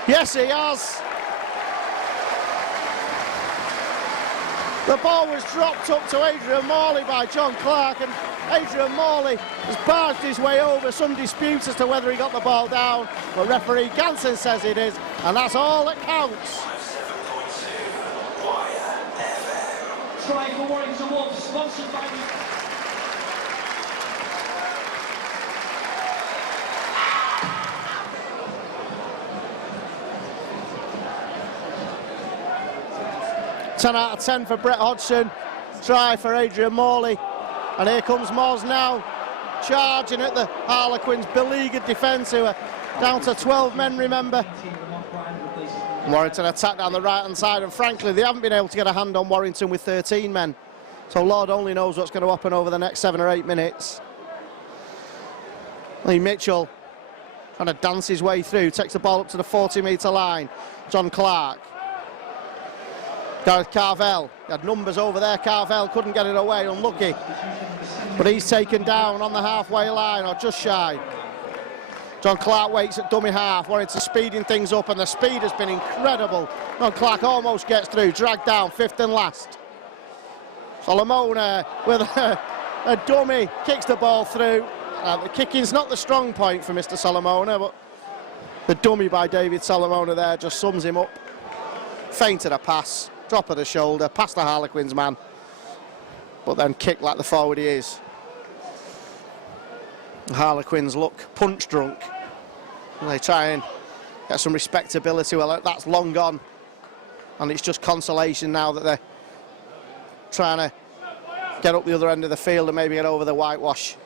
Yes, he has. The ball was dropped up to Adrian Morley by John Clark, and Adrian Morley has barged his way over. Some dispute as to whether he got the ball down, but referee Ganson says it is, and that's all that counts. 7.2 Wire FM. Try for Warrington Wolves, sponsored by... Ten out of 10 for Brett Hodgson. Try for Adrian Morley. And here comes Moz now, charging at the Harlequins' beleaguered defence, who are down to 12 men, remember. Warrington attack down the right-hand side, and frankly, they haven't been able to get a hand on Warrington with 13 men. So Lord only knows what's going to happen over the next 7 or 8 minutes. Lee Mitchell trying to dance his way through, takes the ball up to the 40-metre line. John Clark. Gareth Carvell, he had numbers over there. Carvell couldn't get it away, unlucky. But he's taken down on the halfway line, or just shy. John Clark waits at dummy half, Warrington speeding things up, and the speed has been incredible. John Clark almost gets through, dragged down, 5th and last. Solomona with a dummy, kicks the ball through. The kicking's not the strong point for Mr. Solomona, but the dummy by David Solomona there just sums him up. Feinted a pass. Drop of the shoulder, past the Harlequins man, but then kicked like the forward he is. The Harlequins look punch drunk. And they try and get some respectability. Well, that's long gone, and it's just consolation now that they're trying to get up the other end of the field and maybe get over the whitewash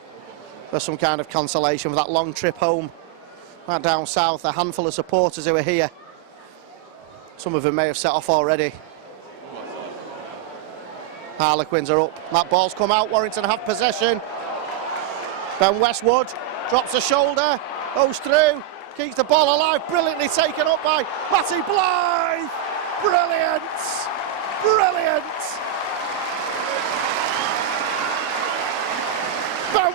for some kind of consolation for that long trip home. Right down south, a handful of supporters who are here. Some of them may have set off already. Harlequins are up. That ball's come out. Warrington have possession. Ben Westwood drops a shoulder, goes through, keeps the ball alive. Brilliantly taken up by Matty Blythe. Brilliant! Brilliant!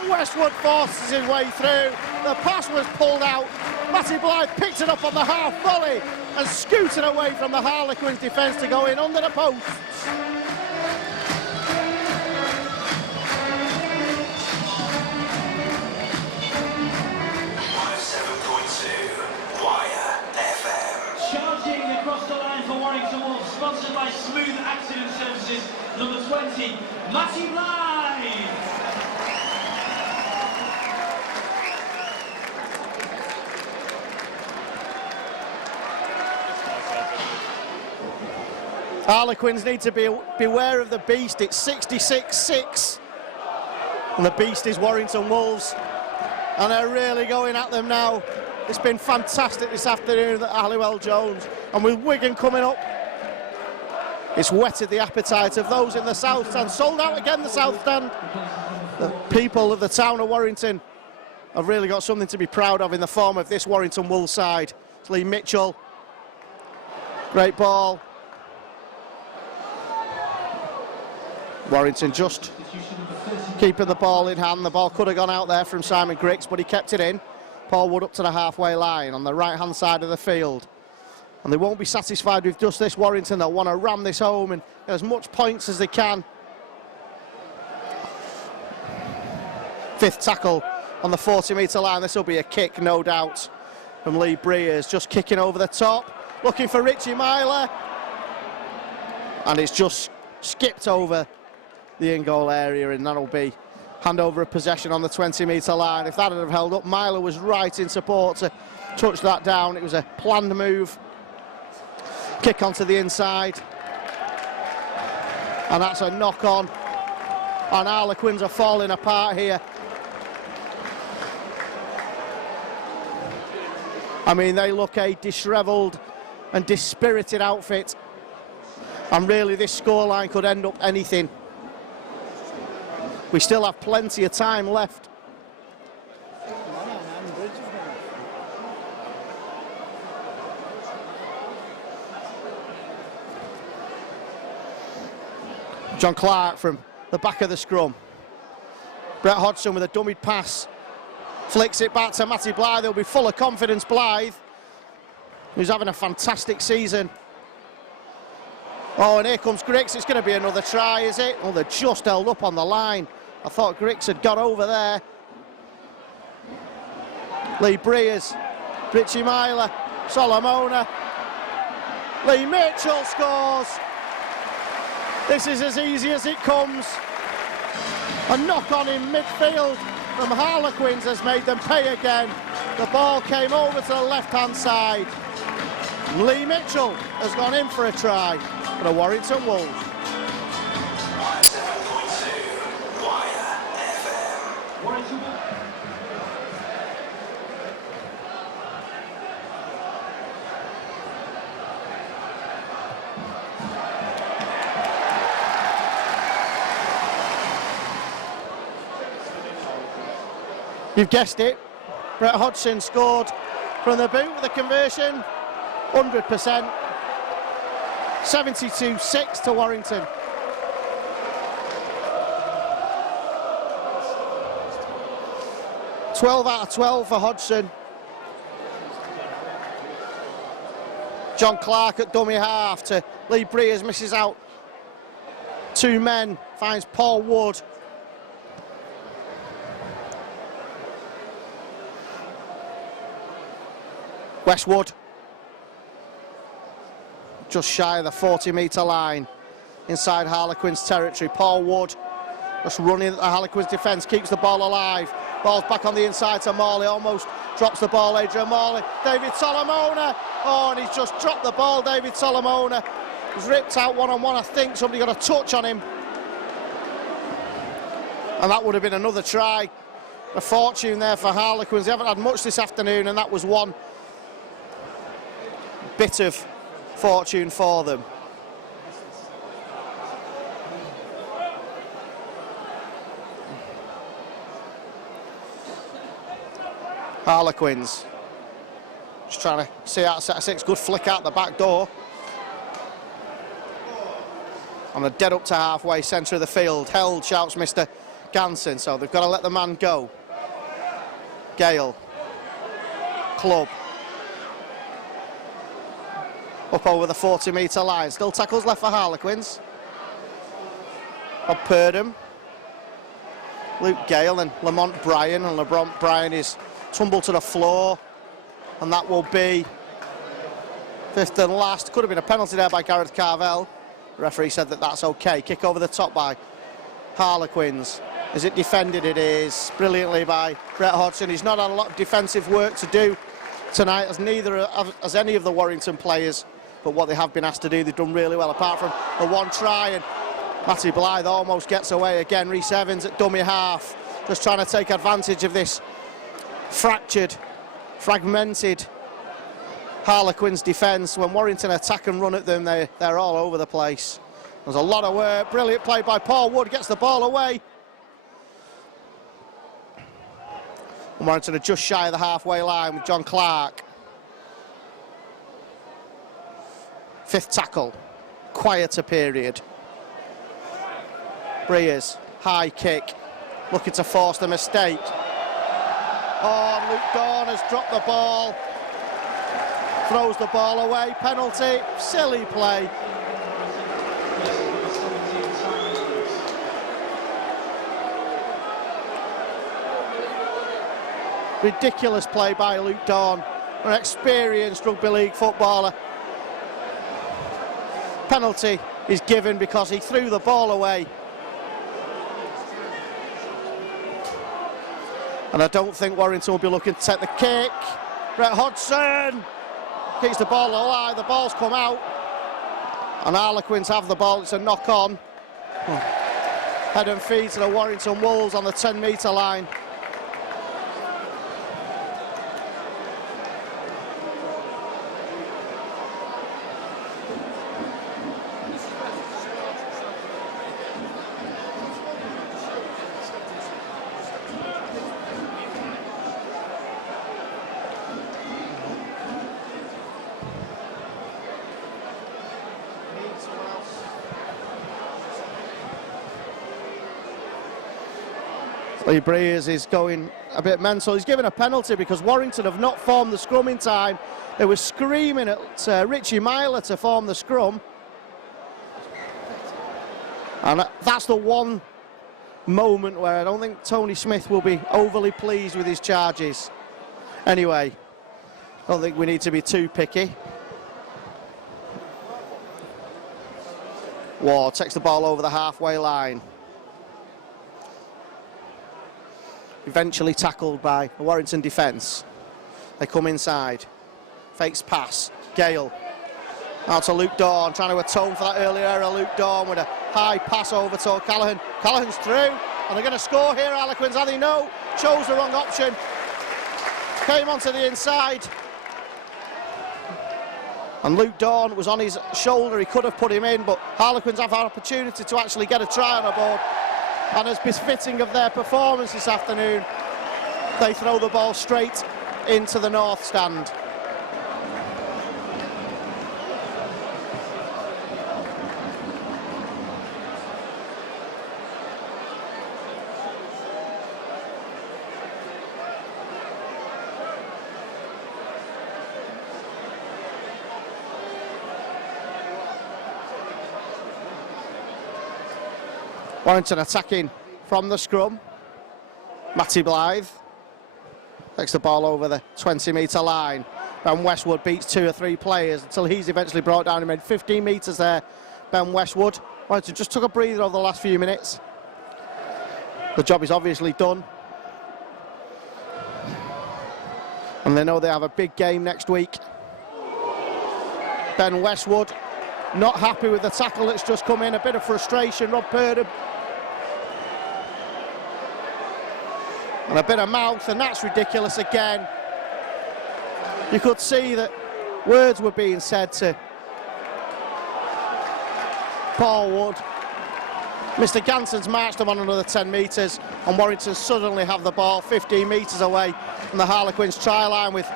Westwood forces his way through. The pass was pulled out. Matty Blythe picked it up on the half volley and scooted away from the Harlequins defence to go in under the posts. 107.2 Wire FM. Charging across the line for Warrington Wolves, sponsored by Smooth Accident Services, number 20, Matty Blythe. Harlequins need to beware of the beast. It's 66-6. And the beast is Warrington Wolves. And they're really going at them now. It's been fantastic this afternoon at Halliwell Jones. And with Wigan coming up, it's whetted the appetite of those in the South Stand. Sold out again, the South Stand. The people of the town of Warrington have really got something to be proud of in the form of this Warrington Wolves side. It's Lee Mitchell. Great ball. Warrington just keeping the ball in hand. The ball could have gone out there from Simon Griggs, but he kept it in. Paul Wood up to the halfway line on the right-hand side of the field. And they won't be satisfied with just this Warrington. They'll want to ram this home and get as much points as they can. Fifth tackle on the 40-metre line. This will be a kick, no doubt, from Lee Breers. Just kicking over the top, looking for Richie Myler. And it's just skipped over the in-goal area, and that'll be handover of possession on the 20-metre line. If that had held up, Myler was right in support to touch that down. It was a planned move. Kick onto the inside. And that's a knock-on. And Harlequins are falling apart here. I mean, they look a disrevelled and dispirited outfit. And really, this scoreline could end up anything. We still have plenty of time left. John Clark from the back of the scrum. Brett Hodgson with a dummied pass. Flicks it back to Matty Blythe. He'll be full of confidence, Blythe, who's having a fantastic season. Oh, and here comes Griggs. It's going to be another try, is it? Oh, they're just held up on the line. I thought Griggs had got over there. Lee Breers, Richie Myler, Solomona. Lee Mitchell scores. This is as easy as it comes. A knock-on in midfield from Harlequins has made them pay again. The ball came over to the left-hand side. Lee Mitchell has gone in for a try for the Warrington Wolves. 107.2 Wire FM. Warrington Wolves. You've guessed it, Brett Hodgson scored from the boot with a conversion, 100%. 72-6 to Warrington. "12 out of 12 for Hodgson. John Clark at dummy half to Lee Breers, misses out. Two men, finds Paul Wood. Westwood, just shy of the 40-metre line, inside Harlequins territory. Paul Wood, just running at the Harlequins defence, keeps the ball alive. Ball's back on the inside to Morley, almost drops the ball, Adrian Morley. David Solomona, oh, and he's just dropped the ball, David Solomona. He's ripped out one-on-one, I think. Somebody got a touch on him. And that would have been another try. A fortune there for Harlequins. They haven't had much this afternoon, and that was one bit of fortune for them. Harlequins just trying to see out set of six. Good flick out the back door. On a dead up to halfway centre of the field. Held, shouts Mr. Ganson, so they've got to let the man go. Gale. Club. Up over the 40-metre line. Still tackles left for Harlequins. Bob Purdom. Luke Gale and Lamont Bryan. And Lamont Bryan is tumbled to the floor. And that will be fifth and last. Could have been a penalty there by Gareth Carvell. The referee said that that's okay. Kick over the top by Harlequins. Is it defended? It is. Brilliantly by Brett Hodgson. He's not had a lot of defensive work to do tonight, as neither as any of the Warrington players. But what they have been asked to do, they've done really well, apart from the one try. And Matty Blythe almost gets away again. Rhys Evans at dummy half, just trying to take advantage of this fractured, fragmented Harlequins defence. When Warrington attack and run at them, they're all over the place. There's a lot of work. Brilliant play by Paul Wood, gets the ball away. And Warrington are just shy of the halfway line with John Clark. Fifth tackle, quieter period. Breers, high kick, looking to force the mistake. Oh, Luke Dawn has dropped the ball. Throws the ball away, penalty, silly play. Ridiculous play by Luke Dawn, an experienced rugby league footballer. Penalty is given because he threw the ball away. And I don't think Warrington will be looking to take the kick. Brett Hodgson kicks the ball high, the ball's come out. And Harlequins have the ball, it's a knock on. Head and feet to the Warrington Wolves on the 10-metre line. Lee Breers is going a bit mental. He's given a penalty because Warrington have not formed the scrum in time. They were screaming at Richie Myler to form the scrum. And that's the one moment where I don't think Tony Smith will be overly pleased with his charges. Anyway, I don't think we need to be too picky. Ward takes the ball over the halfway line. Eventually tackled by the Warrington defence. They come inside. Fakes pass. Gale. Out to Luke Dawn, trying to atone for that earlier error. Luke Dawn with a high pass over to O'Callaghan. Callaghan's through, and they're going to score here, Harlequins. Are they? No. Chose the wrong option. Came onto the inside. And Luke Dawn was on his shoulder. He could have put him in, but Harlequins have had opportunity to actually get a try on the board. And as befitting of their performance this afternoon, they throw the ball straight into the north stand. Warrington attacking from the scrum. Matty Blythe takes the ball over the 20-metre line. Ben Westwood beats 2 or 3 players until he's eventually brought down. He made 15 metres there, Ben Westwood. Warrington just took a breather over the last few minutes. The job is obviously done. And they know they have a big game next week. Ben Westwood not happy with the tackle that's just come in. A bit of frustration. Rob Purdom. And a bit of mouth, and that's ridiculous again. You could see that words were being said to Paul Wood. Mr. Ganson's marched them on another 10 metres, and Warrington suddenly have the ball 15 metres away from the Harlequins try line with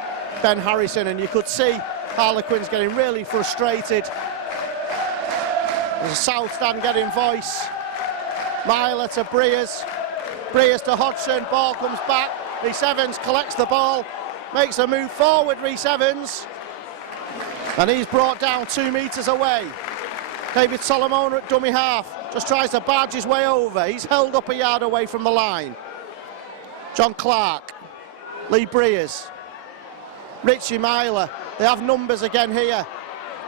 Ben Harrison, and you could see Harlequins getting really frustrated. There's a South stand getting voice. Myler to Breers. Breers to Hodgson, ball comes back. Rhys Evans collects the ball, makes a move forward, Rhys Evans. And he's brought down 2 metres away. David Solomon at dummy half, just tries to barge his way over. He's held up a yard away from the line. John Clark, Lee Breers, Richie Myler. They have numbers again here.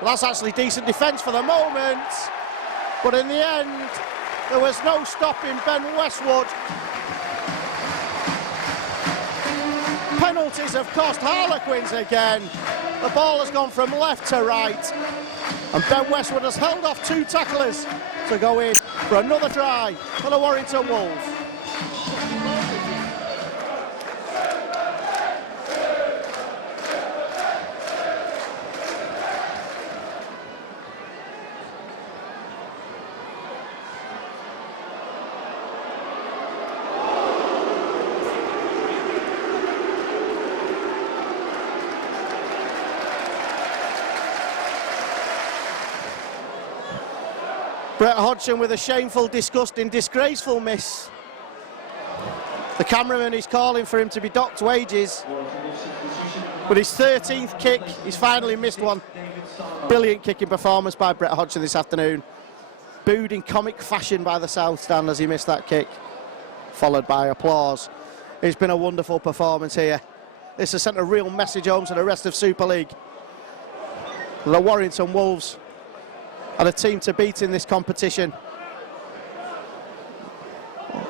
Well, that's actually decent defence for the moment. But in the end, there was no stopping Ben Westwood. Penalties have cost Harlequins again. The ball has gone from left to right. And Ben Westwood has held off 2 tacklers to go in for another try for the Warrington Wolves. Brett Hodgson with a shameful, disgusting, disgraceful miss. The cameraman is calling for him to be docked wages. With his 13th kick, he's finally missed one. Brilliant kicking performance by Brett Hodgson this afternoon. Booed in comic fashion by the South Stand as he missed that kick, followed by applause. It's been a wonderful performance here. This has sent a real message home to the rest of Super League. The Warrington Wolves are a team to beat in this competition.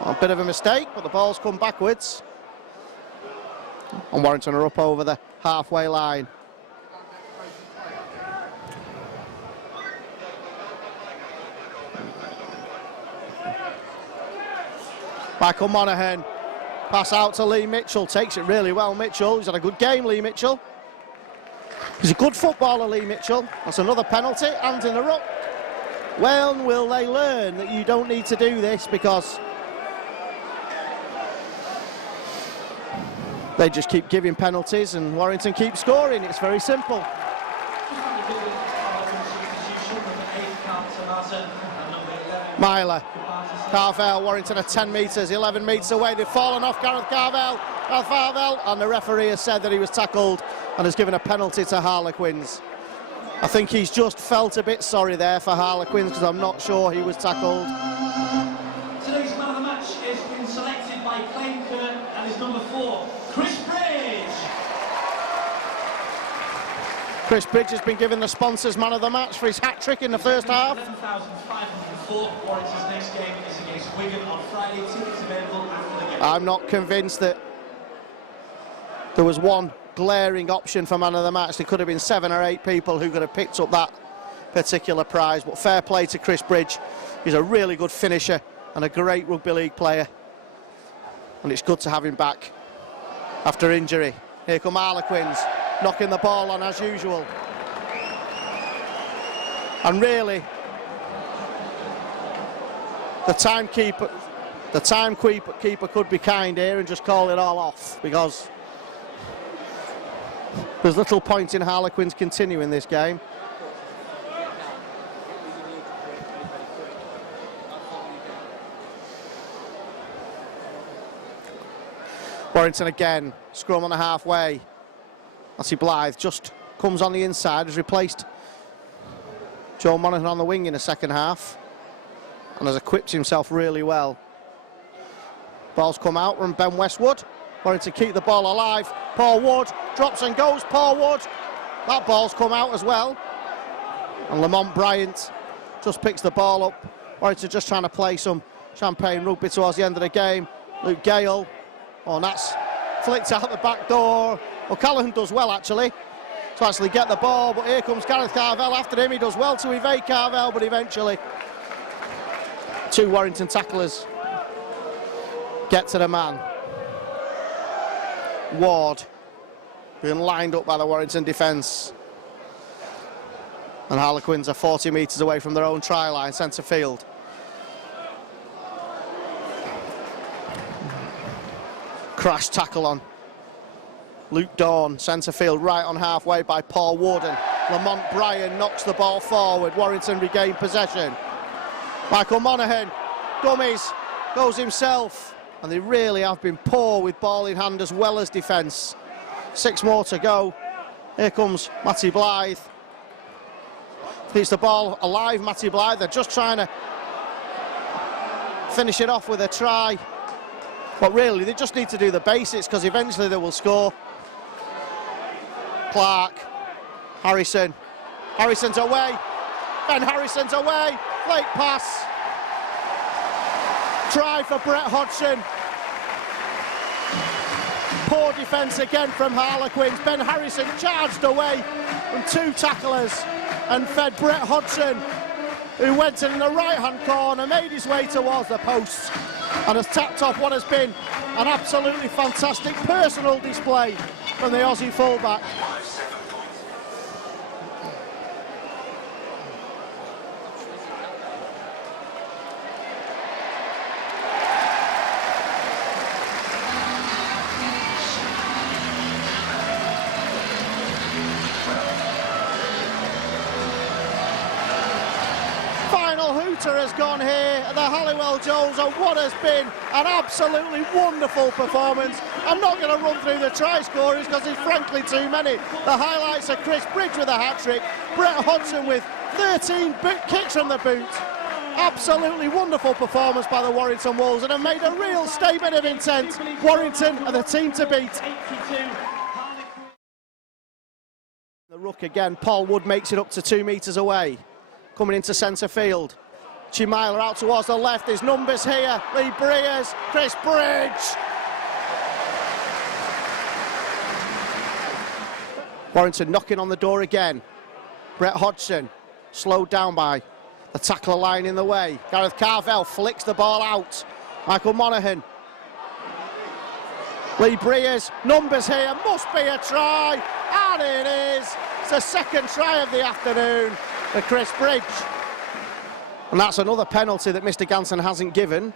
A bit of a mistake, but the ball's come backwards. And Warrington are up over the halfway line. Michael Monaghan, pass out to Lee Mitchell, takes it really well, Mitchell. He's had a good game, Lee Mitchell. He's a good footballer, Lee Mitchell. That's another penalty, hands in the ruck. When will they learn that you don't need to do this, because they just keep giving penalties and Warrington keeps scoring. It's very simple. Myler, Carvel, Warrington are 10 metres, 11 metres away. They've fallen off Gareth Carvel, and the referee has said that he was tackled and has given a penalty to Harlequins. I think he's just felt a bit sorry there for Harlequins, because I'm not sure he was tackled. Today's man of the match has been selected by Clay Kern and is number 4, Chris Bridge. Chris Bridge has been given the sponsors man of the match for his hat-trick in the first half. 11,504. Warrington's next game is against Wigan on Friday. Tickets available after the game. I'm not convinced that there was one glaring option for man of the match. There could have been 7 or 8 people who could have picked up that particular prize, but fair play to Chris Bridge. He's a really good finisher and a great rugby league player, and it's good to have him back after injury. Here come Harlequins, knocking the ball on as usual, and really the timekeeper could be kind here and just call it all off, because there's little point in Harlequins continuing this game. Warrington again, scrum on the halfway. Assie Blythe just comes on the inside, has replaced Joe Monaghan on the wing in the second half, and has equipped himself really well. Ball's come out from Ben Westwood. Warrington keep the ball alive. Paul Wood drops and goes. Paul Wood. That ball's come out as well. And Lamont Bryant just picks the ball up. Warrington just trying to play some champagne rugby towards the end of the game. Luke Gale. Oh, and that's flicked out the back door. O'Callaghan does well actually to actually get the ball, but here comes Gareth Carvel after him. He does well to evade Carvel, but eventually 2 Warrington tacklers get to the man. Ward being lined up by the Warrington defence, and Harlequins are 40 metres away from their own try line, centre field. Crash tackle on Luke Dawn, centre field, right on halfway by Paul Wood, and Lamont Bryan knocks the ball forward. Warrington regain possession. Michael Monaghan, dummies, goes himself. and they really have been poor with ball in hand as well as defence. 6 more to go. Here comes Matty Blythe. Keeps the ball alive, Matty Blythe. They're just trying to finish it off with a try. But really, they just need to do the basics because eventually they will score. Clark, Harrison. Harrison's away. Ben Harrison's away. Late pass. Try for Brett Hodgson. Poor defence again from Harlequins. Ben Harrison charged away from 2 tacklers and fed Brett Hodgson, who went in the right-hand corner, made his way towards the posts and has tapped off what has been an absolutely fantastic personal display from the Aussie fullback. Has gone here at the Halliwell Jones, and what has been an absolutely wonderful performance. I'm not going to run through the try scorers because there's frankly too many. The highlights are Chris Bridge with a hat-trick, Brett Hodgson with 13 kicks from the boot. Absolutely wonderful performance by the Warrington Wolves, and have made a real statement of intent. Warrington are the team to beat. The ruck again, Paul Wood makes it up to 2 metres away. Coming into centre field. Chimila out towards the left, there's numbers here, Lee Breers, Chris Bridge. Warrington knocking on the door again. Brett Hodgson, slowed down by the tackler line in the way. Gareth Carvell flicks the ball out. Michael Monaghan. Lee Breers, numbers here, must be a try, and it is. It's the second try of the afternoon for Chris Bridge. And that's another penalty that Mr. Ganson hasn't given.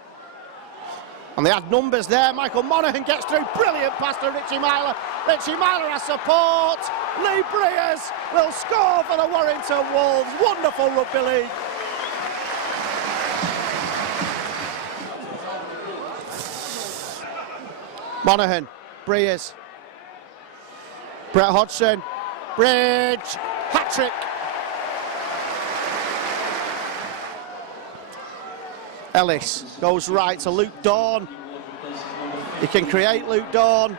And they had numbers there. Michael Monaghan gets through. Brilliant pass to Richie Myler. Richie Myler has support. Lee Breers will score for the Warrington Wolves. Wonderful rugby league. Monaghan, Breers. Brett Hodgson. Bridge. Hat-trick. Ellis goes right to Luke Dawn. He can create Luke Dawn.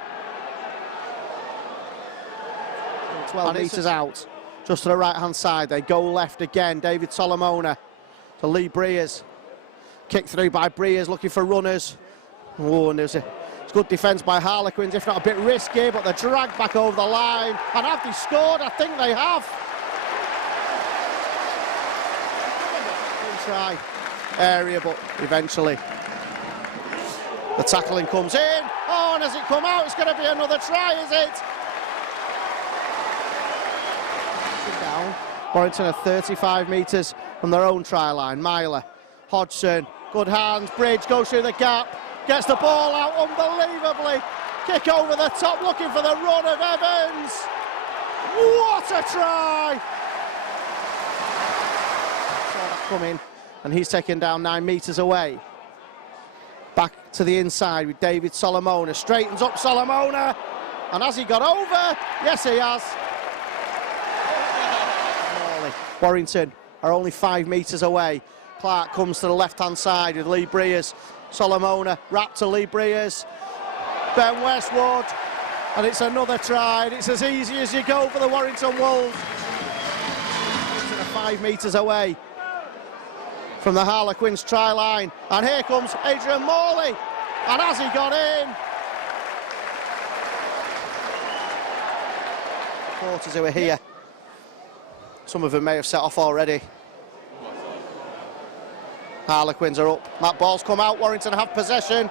12 metres out, just to the right-hand side. They go left again. David Solomona to Lee Breers. Kick through by Breers, looking for runners. Oh, and it's good defence by Harlequins, if not a bit risky, but they're dragged back over the line. And have they scored? I think they have. Try. Area, but eventually the tackling comes in. Oh, and has it come out? It's going to be another try, is it? Down. Warrington are 35 metres from their own try line. Myler, Hodgson, good hands. Bridge goes through the gap, gets the ball out unbelievably. Kick over the top, looking for the run of Evans. What a try! Saw that coming. And he's taken down 9 metres away. Back to the inside with David Solomona. Straightens up Solomona. And has he got over? Yes, he has. Warrington are only 5 metres away. Clark comes to the left-hand side with Lee Breers. Solomona wrapped to Lee Breers. Ben Westwood. And it's another try. It's as easy as you go for the Warrington Wolves. 5 metres away from the Harlequins try line, and here comes Adrian Morley, and has he got in? Supporters who are here, some of them may have set off already. Harlequins are up, that ball's come out, Warrington have possession.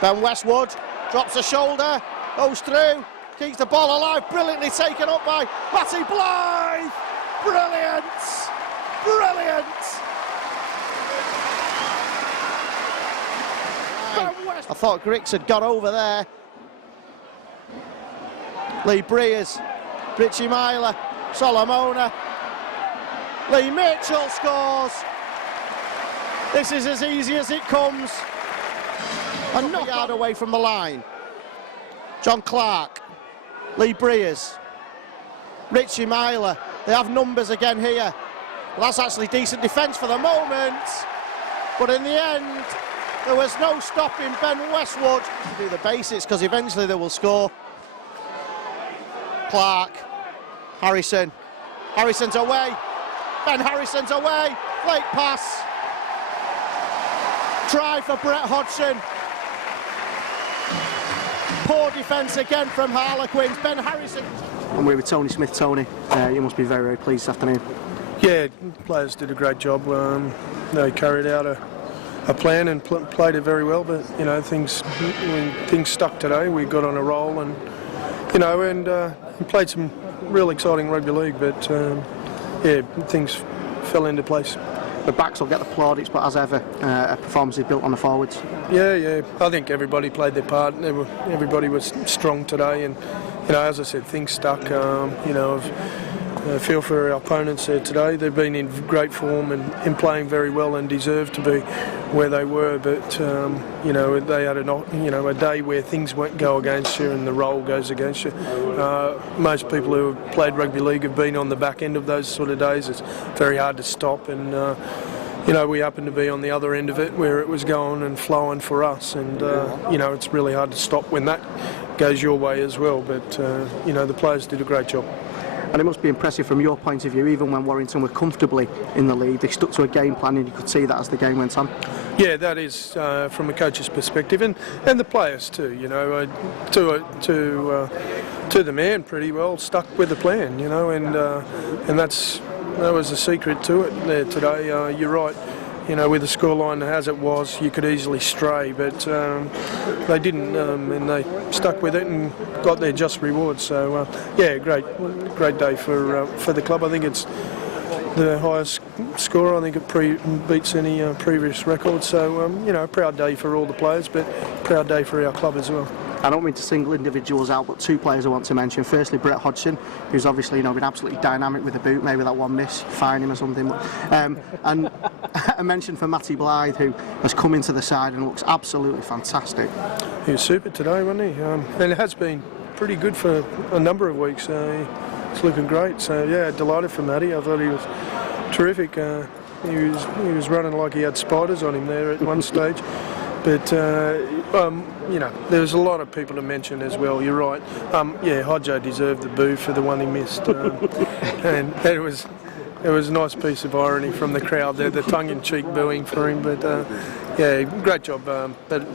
Ben Westwood drops a shoulder, goes through, keeps the ball alive, brilliantly taken up by Matty Blythe. Brilliant, brilliant. I thought Griggs had got over there. Lee Breers, Richie Myler, Solomona. Lee Mitchell scores. This is as easy as it comes. a yard away from the line. John Clark, Lee Breers, Richie Myler. They have numbers again here. Well, that's actually decent defence for the moment. But in the end, there was no stopping Ben Westwood to do the basics, because eventually they will score. Clark, Harrison. Harrison's away. Ben Harrison's away. Late pass. Try for Brett Hodgson. Poor defence again from Harlequins. Ben Harrison. And we're with Tony Smith. Tony, you must be very, very pleased this afternoon. Yeah, players did a great job. They carried out a plan and played it very well. But you know, things stuck today. We got on a roll, and you know, and played some real exciting rugby league. But yeah, things fell into place. The backs will get the plaudits, but as ever, a performance is built on the forwards. Yeah. I think everybody played their part. Everybody was strong today, and you know, as I said, things stuck. You know, I feel for our opponents today. They've been in great form and playing very well and deserve to be where they were. But you know, they had a day where things won't go against you and the roll goes against you. Most people who have played rugby league have been on the back end of those sort of days. It's very hard to stop, and you know, we happened to be on the other end of it where it was going and flowing for us. And you know, it's really hard to stop when that goes your way as well. But you know, the players did a great job. And it must be impressive from your point of view, even when Warrington were comfortably in the lead, they stuck to a game plan, and you could see that as the game went on. Yeah, that is from a coach's perspective, and the players too. You know, to the man, pretty well stuck with the plan. You know, and that was the secret to it there today. You're right. You know, with the scoreline as it was, you could easily stray, but they didn't, and they stuck with it and got their just reward. So, yeah, great day for the club. I think it's the highest score. I think it beats any previous record. So, you know, a proud day for all the players, but proud day for our club as well. I don't mean to single individuals out, but two players I want to mention. Firstly, Brett Hodgson, who's obviously, you know, been absolutely dynamic with the boot. Maybe that one miss, fine him or something. And a mention for Matty Blythe, who has come into the side and looks absolutely fantastic. He was super today, wasn't he? And it has been pretty good for a number of weeks. He's looking great. So yeah, delighted for Matty. I thought he was terrific. He was running like he had spiders on him there at one stage. But you know, there was a lot of people to mention as well. You're right. Yeah, Hodjo deserved the boo for the one he missed, and it was a nice piece of irony from the crowd there, the tongue-in-cheek booing for him. But yeah, great job. But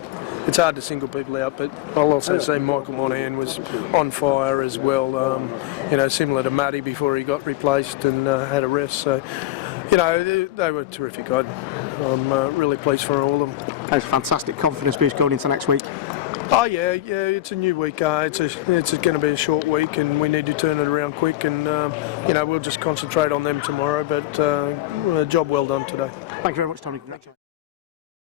it's hard to single people out. But I'll also say Michael Monahan was on fire as well. You know, similar to Matty before he got replaced and had a rest. So. You know, they were terrific. I'm really pleased for all of them. That's fantastic confidence boost going into next week. Oh yeah, it's a new week. It's going to be a short week, and we need to turn it around quick. And you know, we'll just concentrate on them tomorrow. But job well done today. Thank you very much, Tony.